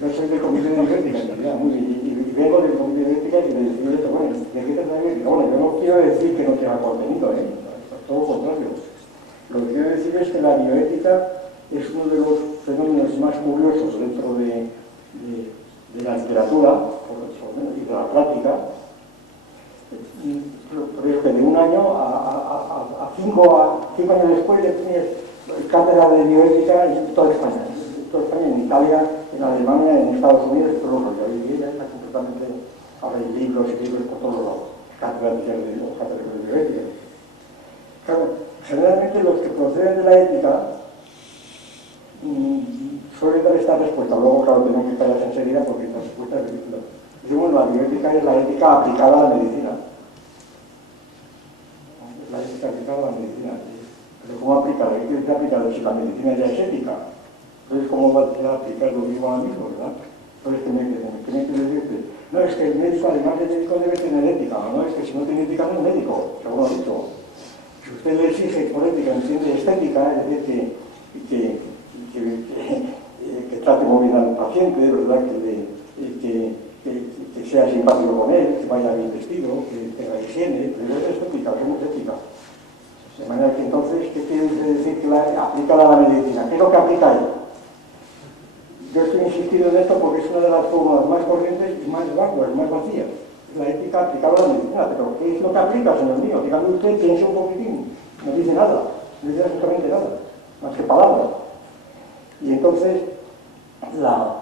Yo soy del comité de bioética, en realidad, y vengo del comité de bioética y le digo esto, bueno, ¿de qué trata la bioética? Bueno, yo no quiero decir que no tenga contenido, todo lo contrario. Lo que quiero decir es que la bioética es uno de los fenómenos más curiosos dentro de la literatura y de la práctica. Pero que de un año a 5 años después tienes cátedra de bioética en toda España, en Italia, en Alemania, en Estados Unidos, en todos los lados. Hoy día está completamente, ahora hay libros y libros por todos lados, cátedras de bioética. Claro, generalmente los que proceden de la ética suelen dar esta respuesta. Luego, claro, tenemos que callarse enseguida porque esta respuesta es ridícula. Decimos, la bioética es la ética aplicada a la medicina. La ética aplicada a la medicina. Pero ¿cómo aplicarla? ¿Qué quiere decir aplicarla? Si la medicina ya es ética, entonces ¿cómo va a aplicar lo mismo ahora mismo, verdad? Entonces, ¿qué me quiere decir? No, es que el médico, además de médico, debe tener ética. No, es que si no tiene ética no es médico, según lo ha dicho. Si usted le exige por ética, entiende estética, es decir, que trate muy bien al paciente, ¿verdad? Que sea simpático con él, que vaya bien vestido, que tenga higiene, pero es estética, es ética. De manera que entonces, ¿qué quiere decir que aplica a la medicina? ¿Qué es lo que aplica él? Yo estoy insistiendo en esto porque es una de las formas más corrientes y más vacuas, más vacías. Es la ética aplicada a la medicina, pero ¿qué es lo que aplica, señor mío? Dígame usted, piense un poquitín. No dice nada, no dice absolutamente nada, más que palabras. Y entonces, la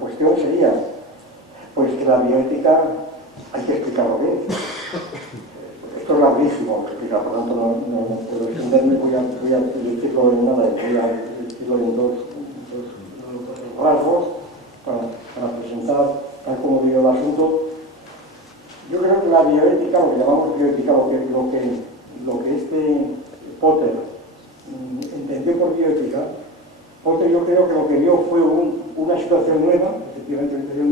cuestión sería, pues que la bioética hay que explicarlo bien. Esto es larguísimo explicar, por lo tanto no puedo extenderme, voy a decirlo en nada, voy a decirlo en dos párrafos para presentar tal como veo el asunto. Yo creo que la bioética, lo que llamamos bioética, lo que este Potter entendió por bioética, Potter yo creo que lo que vio fue una situación nueva, efectivamente una situación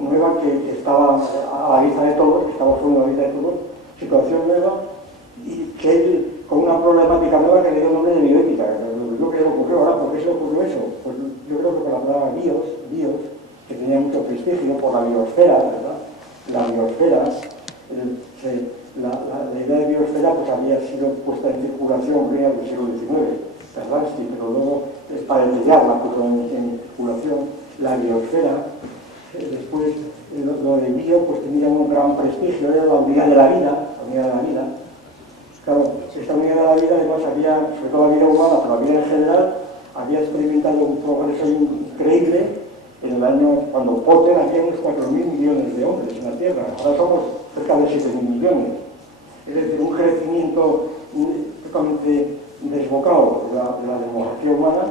nueva que estaba a la vista de todos, que estaba fuera de la vista de todos, situación nueva, y que él, con una problemática nueva que le dio nombre de bioética. Yo creo que ocurrió ahora, ¿por qué se le ocurrió eso? Pues yo creo que por la palabra bios, que tenía mucho prestigio, por la biosfera, ¿verdad? La biosfera, la idea de biosfera pues había sido puesta en circulación en el siglo XIX, ¿verdad? Sí, pero luego, para ya la puso en circulación, la biosfera. Después, lo de bio pues tenía un gran prestigio, era la unidad de la vida, Claro, esta unidad de la vida, además, sobre todo la vida humana, pero la vida en general, había experimentado un progreso increíble en el año, cuando Potter había unos 4.000 millones de hombres en la Tierra, ahora somos cerca de 7.000 millones. Es decir, un crecimiento totalmente desbocado de la demografía humana.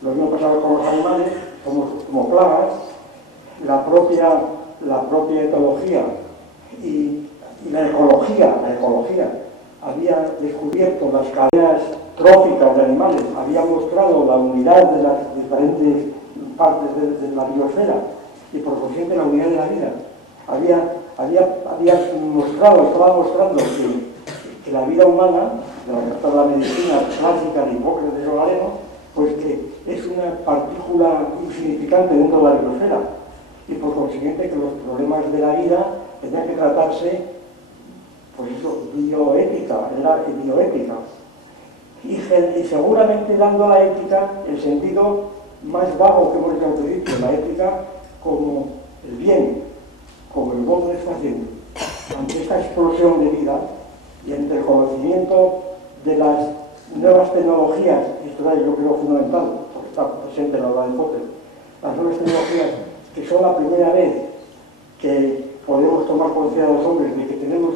Lo mismo pasaba con los animales, somos como plagas. La propia la propia etología y la ecología había descubierto las cadenas tróficas de animales, había mostrado la unidad de las diferentes partes de la biosfera y por consiguiente la unidad de la vida. Estaba mostrando que la vida humana, de la que está la medicina clásica de Hipócrates o Galeno, pues que es una partícula insignificante dentro de la biosfera y por consiguiente que los problemas de la vida tenían que tratarse, pues eso, bioética, era bioética. Y seguramente dando a la ética el sentido más vago que hemos introducido, la ética como el bien, como el modo de estar haciendo. Ante esta explosión de vida y ante el conocimiento de las nuevas tecnologías, esto es yo creo fundamental, porque está presente en la obra de Popper, las nuevas tecnologías que son la primera vez que podemos tomar conciencia de los hombres de que tenemos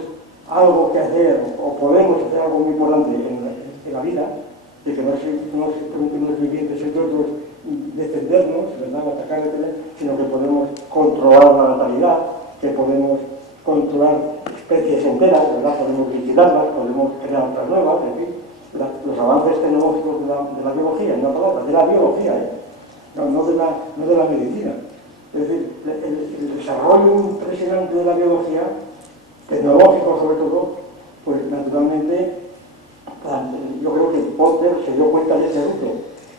algo que hacer o podemos hacer algo muy importante en la vida, de que no simplemente unos vivientes entre otros defendernos, ¿verdad?, atacar, sino que podemos controlar la natalidad, que podemos controlar especies enteras, ¿verdad?, podemos vigilarlas, podemos crear otras nuevas, en fin, los avances tecnológicos de la biología, en una palabra, de la biología, no de la medicina. Es decir, el desarrollo impresionante de la biología, tecnológico sobre todo, pues naturalmente, yo creo que Popper se dio cuenta de ese ruto.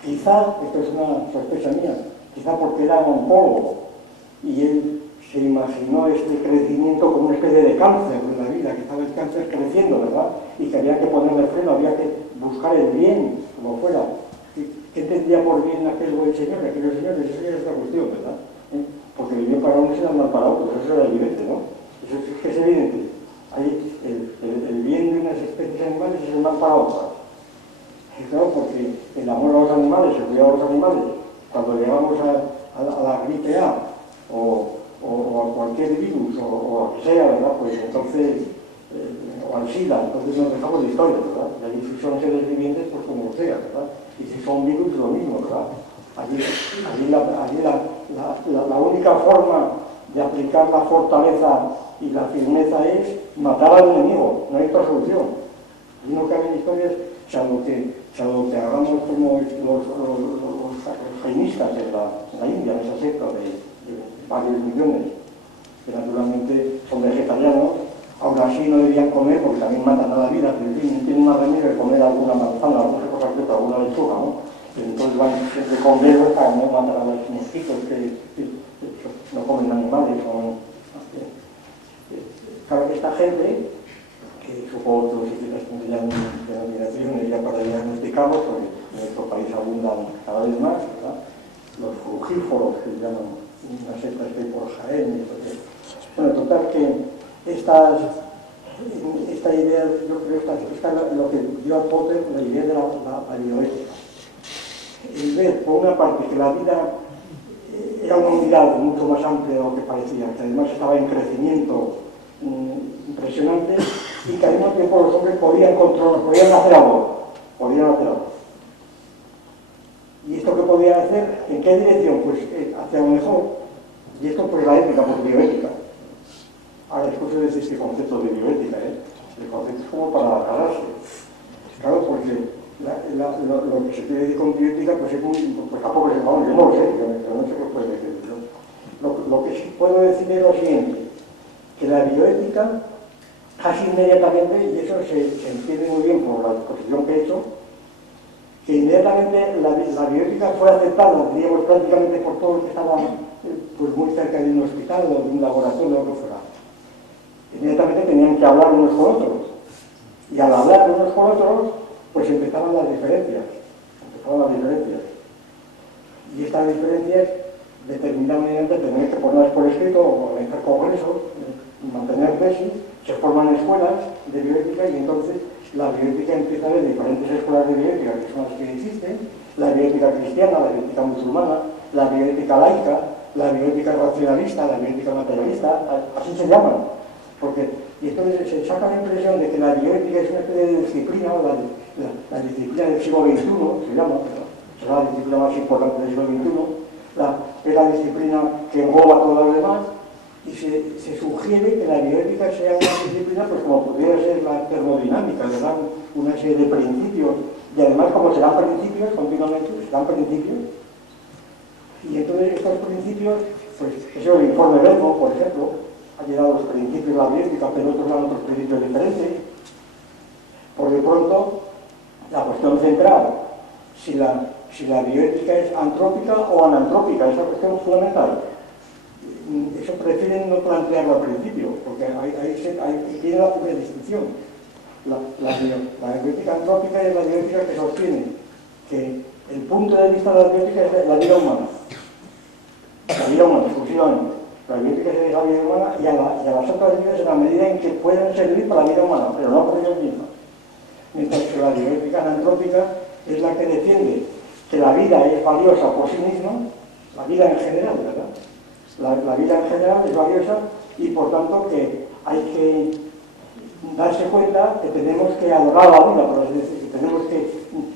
Quizá, esto es una sospecha mía, quizá porque era oncólogo y él se imaginó este crecimiento como una especie de cáncer en la vida, que estaba el cáncer creciendo, ¿verdad? Y que había que ponerle freno, había que buscar el bien, como fuera. ¿Qué entendía por bien aquel buen señor? Aquellos señores, eso ya es otra cuestión, ¿verdad? Porque el bien para unos y el mal para otros, eso era evidente, ¿no? Eso es evidente. Hay el bien de unas especies animales es el mal para otras. Y claro, porque el amor a los animales, el cuidado a los animales, cuando llegamos a la gripe A o a cualquier virus o a que sea, ¿verdad? Pues entonces, o al SIDA, entonces nos dejamos de historia, ¿verdad? Y allí si son seres vivientes, pues como sea, ¿verdad? Y si son virus, lo mismo, ¿verdad? Allí la única forma de aplicar la fortaleza y la firmeza es matar al enemigo, no hay otra solución. Y no caben historias, salvo que hagamos como los jainistas en la India, en esa secta de varios millones, que naturalmente son vegetarianos, aún así no debían comer porque también matan a la vida, pero en fin, no tienen más remedio que comer alguna manzana, alguna cosa que otra, alguna lechuga, ¿no? Entonces van siempre con dedos para no matar a los mosquitos que no comen animales. Claro que esta gente, que supongo que los científicos tendrían denominaciones ya para diagnosticarlos, porque en nuestro país abundan cada vez más, ¿verdad? Los frugívoros, que se llaman unas setas que hay por Jaén. Bueno, total que esta idea, yo creo que esta es lo que dio a Popper la idea de la bioética. El ver, por una parte, que la vida era una unidad mucho más amplia de lo que parecía, que además estaba en crecimiento impresionante y que al mismo tiempo los hombres podían controlar, podían hacer algo. ¿Y esto qué podían hacer? ¿En qué dirección? Pues hacia lo mejor. Y esto pues la ética, por bioética. Ahora después de decir este concepto de bioética, el concepto es como para agarrarse. Claro, porque lo que se quiere decir con bioética, pues es muy, pues tampoco es malo, yo no lo sé, pero no sé qué puede decir. Lo que sí puedo decir es lo siguiente, que la bioética, casi inmediatamente, y eso se entiende muy bien por la exposición que he hecho, que inmediatamente la bioética fue aceptada, diríamos, prácticamente por todos los que estaban pues, muy cerca de un hospital o de un laboratorio o lo que fuera. Inmediatamente tenían que hablar unos con otros. Y al hablar unos con otros, pues empezaban las diferencias. Y estas diferencias determinaban mediante tener que ponerlas por escrito o organizar congresos, mantener tesis, se forman escuelas de bioética y entonces la bioética empieza a haber diferentes escuelas de bioética que son las que existen, la bioética cristiana, la bioética musulmana, la bioética laica, la bioética racionalista, la bioética materialista, así se llaman. Y entonces se saca la impresión de que la bioética es una especie de disciplina, la disciplina del siglo XXI, se llama, será la disciplina más importante del siglo XXI, es la disciplina que engloba todas las demás, y se sugiere que la bioética sea una disciplina, pues como pudiera ser la termodinámica, le dan una serie de principios, y además como se dan principios continuamente, se dan principios, y entonces estos principios, pues eso el informe Verbo, por ejemplo, ha llegado a los principios de la bioética, pero otros dan otros principios diferentes. Por de pronto, la cuestión central, si la bioética es antrópica o anantrópica, esa cuestión es fundamental. Eso prefieren no plantearlo al principio, porque ahí tiene la primera distinción. La bioética antrópica es la bioética que sostiene que el punto de vista de la bioética es la vida humana. La vida humana, exclusivamente. La bioética es la vida humana y a las otras vidas en la medida en que pueden servir para la vida humana, pero no por ellas mismas. Mientras que la bioética anantrópica es la que defiende que la vida es valiosa por sí misma, la vida en general, ¿verdad? La vida en general es valiosa y por tanto que hay que darse cuenta que tenemos que adorar la vida, por así decir,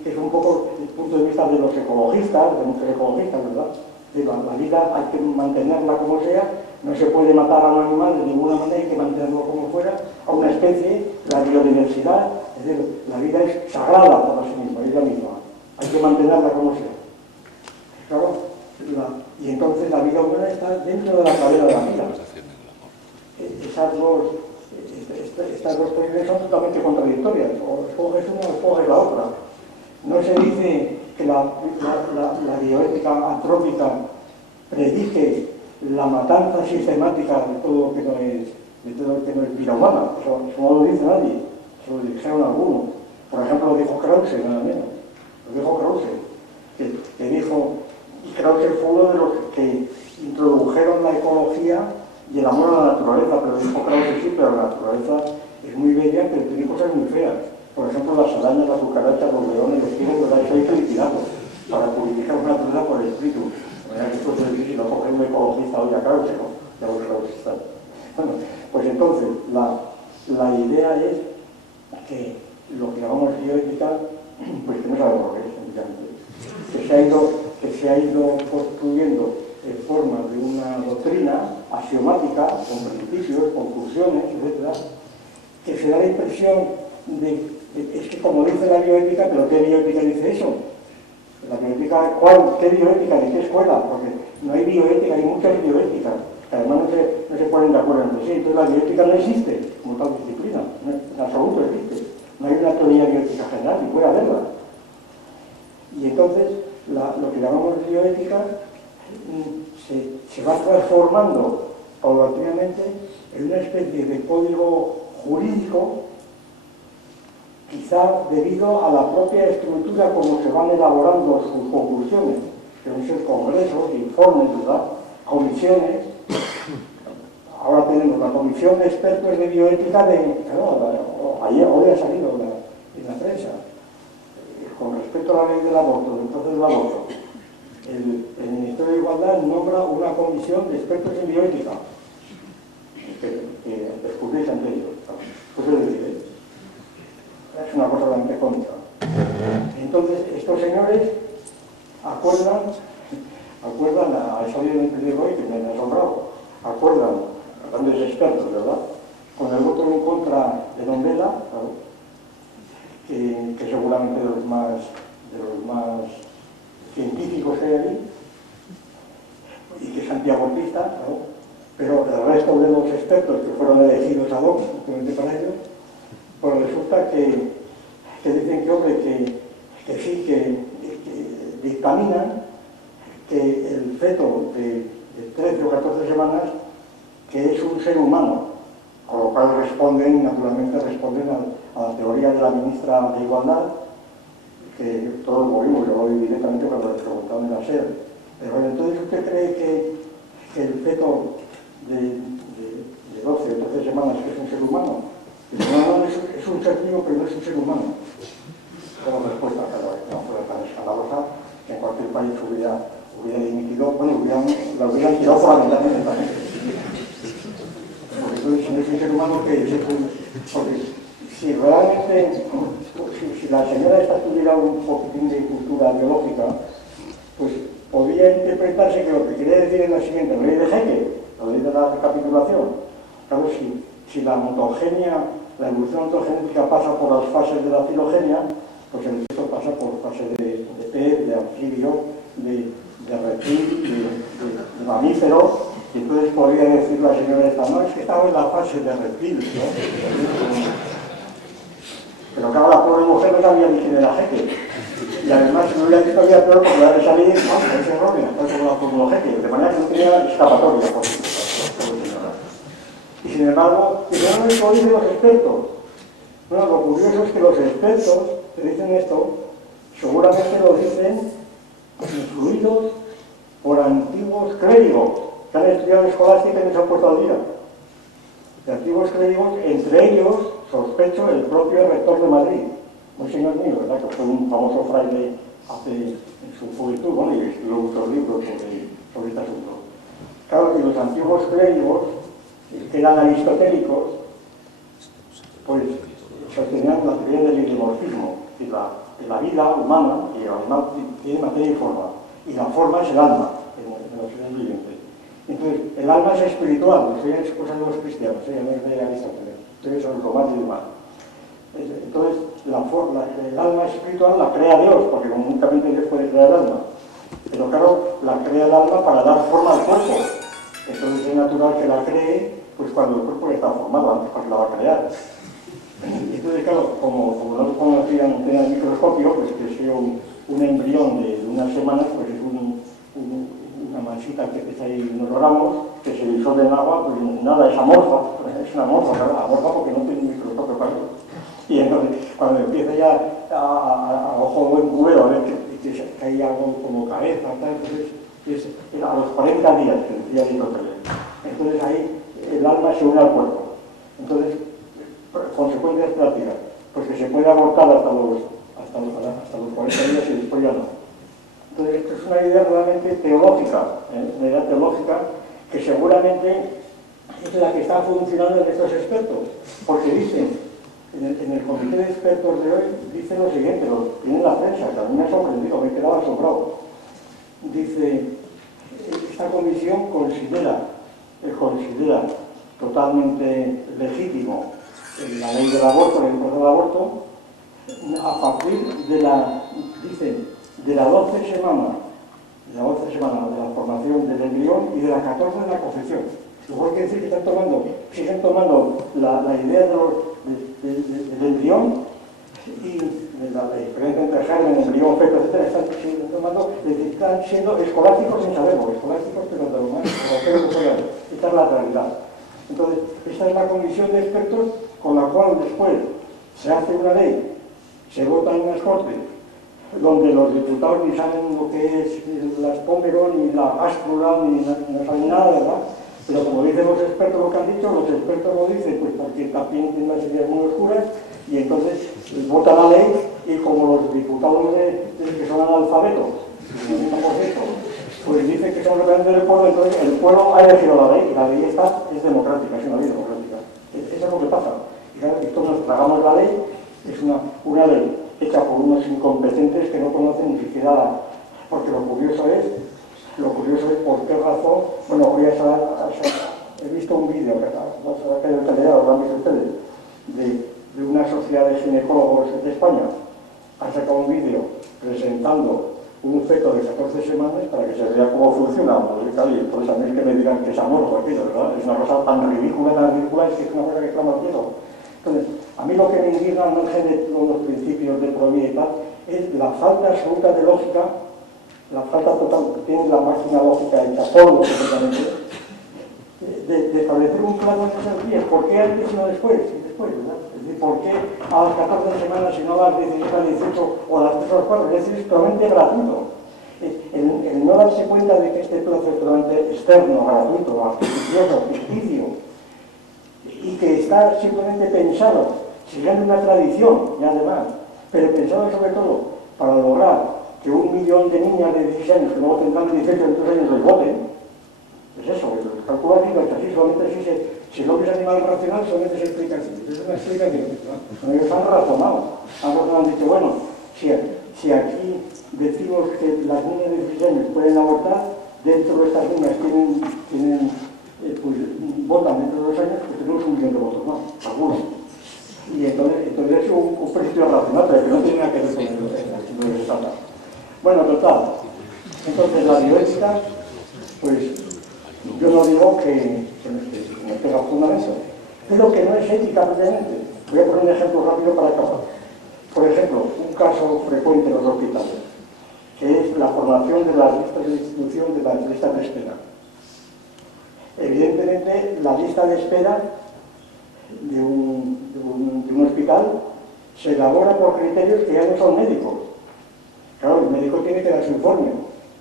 que es un poco el punto de vista de los ecologistas, de muchos ecologistas, ¿verdad? La vida hay que mantenerla como sea, no se puede matar a un animal de ninguna manera, hay que mantenerlo como fuera, a una especie, la biodiversidad, es decir, la vida es sagrada por sí misma, es la misma, hay que mantenerla como sea. Claro, y entonces la vida humana está dentro de la cadena de la vida. Estas dos posiciones son totalmente contradictorias, o escoges una o escoges la otra. No se dice que la bioética antrópica predice la matanza sistemática de todo lo que no es vida humana. Eso no lo dice nadie, eso lo dijeron algunos. Por ejemplo, lo dijo Krause, nada menos. Lo dijo Krause, que dijo, y Krause fue uno de los que introdujeron la ecología y el amor a la naturaleza, pero dijo Krause sí, pero la naturaleza es muy bella, pero tiene cosas muy feas. Por ejemplo, las arañas, las cucarachas, los leones, los tigres, eso hay que liquidarlos para purificar una naturaleza por el espíritu. De manera que esto es difícil, no coger un ecologista hoy a Krause, ¿no? Ya los ecologistas. Bueno, pues entonces, la idea es que lo que llamamos bioética, pues que no sabemos lo que es, sencillamente. Que se ha ido construyendo en forma de una doctrina axiomática, con principios, conclusiones, etc., que se da la impresión es que como dice la bioética, pero ¿qué bioética dice eso? La bioética, ¿qué bioética? ¿De qué escuela? Porque no hay bioética, hay muchas bioéticas, que además no se ponen de acuerdo entre sí. Entonces la bioética no existe como tal disciplina, en absoluto existe. No hay una teoría bioética general, ni puede haberla. Y entonces lo que llamamos bioética se va transformando paulatinamente en una especie de código jurídico, quizá debido a la propia estructura como se van elaborando sus conclusiones, que son esos congresos, informes, ¿verdad? Comisiones. Ahora tenemos la comisión de expertos de bioética hoy ha salido en la prensa, con respecto a la ley del aborto, del proceso del aborto. El Ministerio de Igualdad nombra una comisión de expertos en bioética que discutéis entre ellos. Pues es decir, es una cosa bastante cómica. Entonces, estos señores acuerdan, ha salido en el periódico hoy, que me ha asombrado, acuerdan, grandes expertos, ¿verdad?, con el voto en contra de Don Vela, ¿sabes?, que seguramente de los más científicos que hay ahí, y que es antiabortista, ¿no? Pero el resto de los expertos que fueron elegidos ad hoc para ello, pues resulta que dicen que sí, que dictaminan que el feto de 13 o 14 semanas, que es un ser humano, con lo cual naturalmente responden a la teoría de la ministra de Igualdad, que todos lo vimos, yo lo vi directamente cuando les preguntaban en la SER. Pero bueno, entonces, ¿usted cree que el feto de 12 o 13 semanas es un ser humano? No, es un ser vivo, pero no es un ser humano. Como respuesta, claro, no fue tan escandalosa que en cualquier país hubiera dimitido, bueno, la hubieran tirado por la ventana también. Porque entonces, si no es un ser humano, ¿qué es? Porque si realmente, si la señora esta tuviera un poquitín de cultura biológica, pues podría interpretarse que lo que quería decir es la siguiente: la ley de Hegel, la ley de la recapitulación. Claro, si la ontogenia, la evolución ontogenética pasa por las fases de la filogenia, pues el resto pasa por fases de pez, de anfibio, de reptil, de mamífero, y entonces podría decir la señora esta, no, es que estaba en la fase de reptil, ¿no? Pero claro, la pobre mujer no sabía ni quién era Haeckel. Y además, si no hubiera dicho, había peor porque la esa ley es errónea, tal como la formuló Haeckel, de manera que no tenía escapatoria. Y sin embargo, no es lo dicen los expertos. Bueno, lo curioso es que los expertos que dicen esto, seguramente lo dicen influidos por antiguos clérigos que han estudiado escolástica y les han puesto al día. De antiguos clérigos, entre ellos, sospecho, el propio rector de Madrid, un señor mío, ¿verdad?, que fue un famoso fraile en su juventud, bueno, y escribió muchos libros sobre este asunto. Claro que los antiguos clérigos, que eran aristotélicos, pues sostenían la teoría del ideomorfismo, que la vida humana y el animal tiene materia y forma, y la forma es el alma en los seres vivientes. Entonces, el alma es espiritual, eso ya es cosa de los cristianos, ya no es de Aristóteles, entonces son romanos y demás. Entonces, el alma espiritual la crea Dios, porque únicamente Dios puede crear el alma. Pero claro, la crea el alma para dar forma al cuerpo. Entonces es natural que la cree, pues cuando el cuerpo ya está formado, antes para que la va a crear. Y entonces, claro, como no lo conocían en el microscopio, pues que sea un embrión de unas semanas, pues es una masita que pesa ahí unos gramos, que se disuelve en agua, pues nada, es amorfa, es una amorfa, claro, amorfa porque no tiene un microscopio para eso. Y entonces, cuando empieza ya a ojo buen cubero, a ver que hay algo como cabeza, tal, entonces es a los 40 días, que decía Aristóteles. Entonces ahí el alma se une al cuerpo. Entonces, consecuencias prácticas, pues que se puede abortar hasta los 40 días y después ya no. Entonces, esto es una idea realmente teológica, una idea teológica que seguramente es la que está funcionando en estos expertos, porque dicen, en el comité de expertos de hoy, dice lo siguiente, lo tiene en la prensa, que a mí me ha sorprendido, me he quedado asombrado. Dice, esta comisión considera totalmente legítimo la ley del aborto, el impuesto del aborto, a partir de la 12 semana de la formación del embrión y de la 14 de la concepción. Luego hay que decir que siguen tomando la idea del embrión y de la diferencia entre germen, embrión, feto, etc. Están siendo escolásticos sin saberlo, escolásticos pero de lo más, esta es la realidad. Entonces, esta es la comisión de expertos con la cual después se hace una ley, se vota en unas cortes, donde los diputados ni saben lo que es la espómero, ni la gas plural, ni no saben nada, ¿verdad? Pero como dicen los expertos lo que han dicho, los expertos lo dicen pues porque también tienen unas ideas muy oscuras, y entonces votan la ley, y como los diputados que son analfabetos, pues dicen que son representantes del pueblo, entonces el pueblo ha elegido la ley, y la ley esta es democrática, es una ley democrática. Eso es lo que pasa. Y claro, todos nos tragamos la ley, es una ley hecha por unos incompetentes que no conocen ni siquiera, porque lo curioso es por qué razón. Bueno, hoy he visto un vídeo, no sé qué detallado, lo han visto ustedes, de una sociedad de ginecólogos de España. Han sacado un vídeo presentando un feto de 14 semanas para que se vea cómo funciona. Entonces a mí es que me digan que es amor, aquello, ¿verdad? Es una cosa tan ridícula, es que es una cosa que clama al cielo. Entonces, a mí lo que me indigna, al margen de todos los principios de economía y tal, es la falta absoluta de lógica, la falta total que tiene la máquina lógica hecha polvo, completamente, de establecer un plazo en esos días. ¿Por qué antes y no después? ¿Verdad? Es decir, ¿por qué a las 14 semanas y no a las 17, a las 18 o a las 3 o las 4? Es decir, es totalmente gratuito. El no darse cuenta de que este plazo es totalmente externo, gratuito, artificioso, ficticio, y que está simplemente pensado, siguiendo una tradición, y además, pero pensado sobre todo para lograr que 1 millón de niñas de 16 años, que luego tendrán 18 en 3 años, les voten. Es eso, el cálculo aquí lo he hecho así, solamente si lo que es animal racional, solamente se explica así. Es una explicación, ¿no? Ellos han razonado, han dicho, bueno, si aquí decimos que las niñas de 16 años pueden abortar, dentro de estas niñas tienen pues votan dentro de 2 años, pues tenemos 1 millón de votos más, algunos. Y entonces es un principio racional, pero que no tiene nada que ver con el estándar. Bueno, total. Entonces la bioética, pues yo no digo que no tenga fundamento, pero que no es ética precisamente. Voy a poner un ejemplo rápido para acabar. Por ejemplo, un caso frecuente en los hospitales, que es la formación de las listas de distribución de las listas de espera. Evidentemente, la lista de espera de un hospital se elabora por criterios que ya no son médicos. Claro, el médico tiene que dar su informe,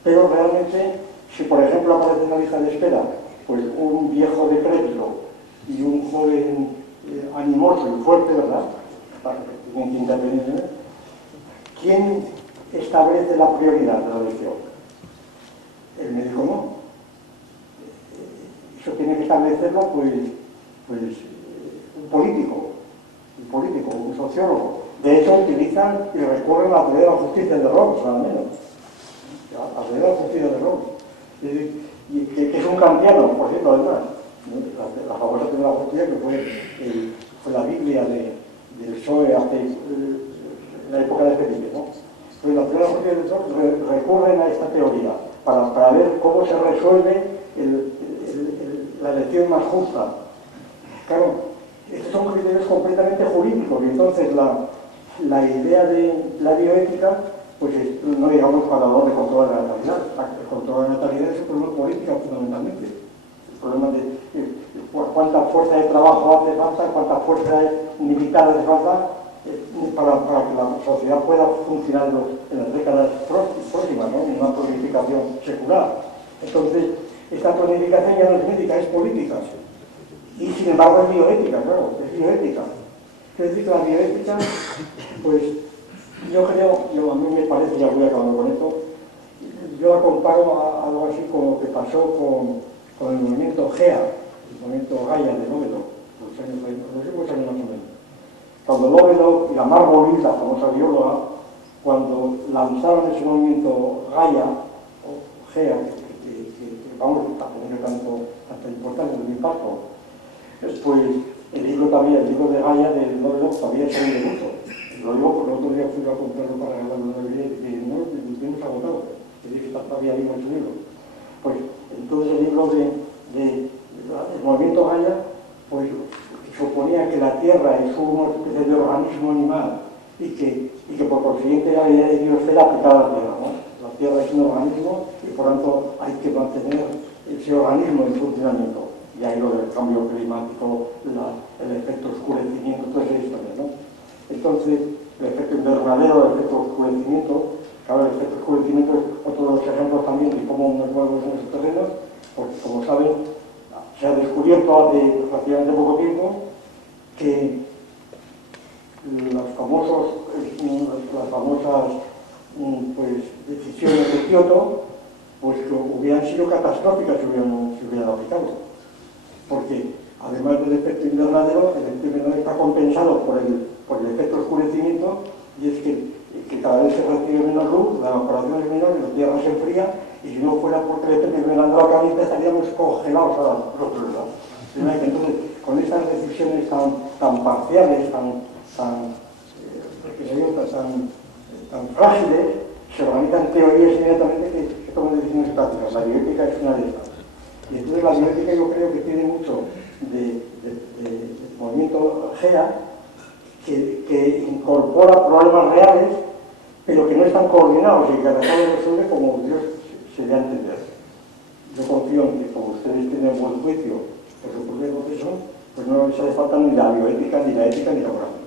pero realmente, si por ejemplo aparece en la lista de espera pues un viejo decrépito y un joven animoso y fuerte, ¿verdad? Tienen que intervenir en él. ¿Quién establece la prioridad de la elección? El médico no. Eso tiene que establecerlo pues un político, un sociólogo. De hecho, utilizan y recurren a la teoría de la justicia de Rawls, nada menos. A la teoría de la justicia de Rawls. Y que es un kantiano, por cierto, además. La famosa teoría de la justicia que fue la Biblia del PSOE en la época de Felipe, ¿no? Pues la teoría de la justicia de Rawls recurren a esta teoría para ver cómo se resuelve la elección más justa. Claro, estos son criterios completamente jurídicos y entonces la idea de la bioética, pues no digamos para hablar de control de la natalidad. El control de la natalidad es un problema político fundamentalmente. El problema de cuánta fuerza de trabajo hace falta, cuánta fuerza militar hace falta para que la sociedad pueda funcionar en las décadas próximas, ¿no? En una planificación secular. Entonces, esta planificación ya no es médica, es política. Y sin embargo es bioética, claro, es bioética. Es decir, que la bioética, pues yo creo, a mí me parece, ya voy acabando con esto, yo la comparo a algo así con lo que pasó con el movimiento GEA, el movimiento Gaia de Lovelock, los últimos años más o menos. Cuando Lovelock y la Marguerite, la famosa bióloga, cuando lanzaron ese movimiento Gaia, o GEA, que vamos a tener tanta importancia en el impacto, pues el libro de Gaia de Lovelock todavía se vende mucho. Lo digo porque el otro día fui a comprarlo para regalarlo en la librería y no lo tenemos agotado. Es decir, que todavía vivo en su libro. Pues entonces el libro del movimiento Gaia pues suponía que la Tierra es una especie de organismo animal y que por consiguiente la idea de Dios era aplicada a la Tierra, ¿no? La Tierra es un organismo y por tanto hay que mantener ese organismo en funcionamiento. Y ahí lo del cambio climático, el efecto oscurecimiento, todas esas historias, ¿no? Entonces, el efecto invernadero, el efecto oscurecimiento, claro, el efecto oscurecimiento es otro de los ejemplos también de cómo nos movemos en esos terrenos, porque como saben, se ha descubierto hace relativamente poco tiempo que las famosas pues, decisiones de Kioto pues que hubieran sido catastróficas si hubieran aplicado. Porque además del efecto invernadero, el efecto invernadero está compensado por el efecto oscurecimiento, y es que cada vez se recibe menos luz, la evaporación es menor y la Tierra se enfría, y si no fuera porque el efecto invernadero caliente estaríamos congelados a nosotros, ¿no? Entonces, con estas decisiones tan parciales, tan frágiles, se organizan teorías inmediatamente que toman decisiones prácticas. La bioética es una de estas. Y entonces la bioética yo creo que tiene mucho de movimiento GEA, que incorpora problemas reales, pero que no están coordinados y que cada uno resuelve como Dios se dé a entender. Yo confío en que como ustedes tienen buen juicio, por su propio proceso, pues no les hace falta ni la bioética, ni la ética, ni la moral.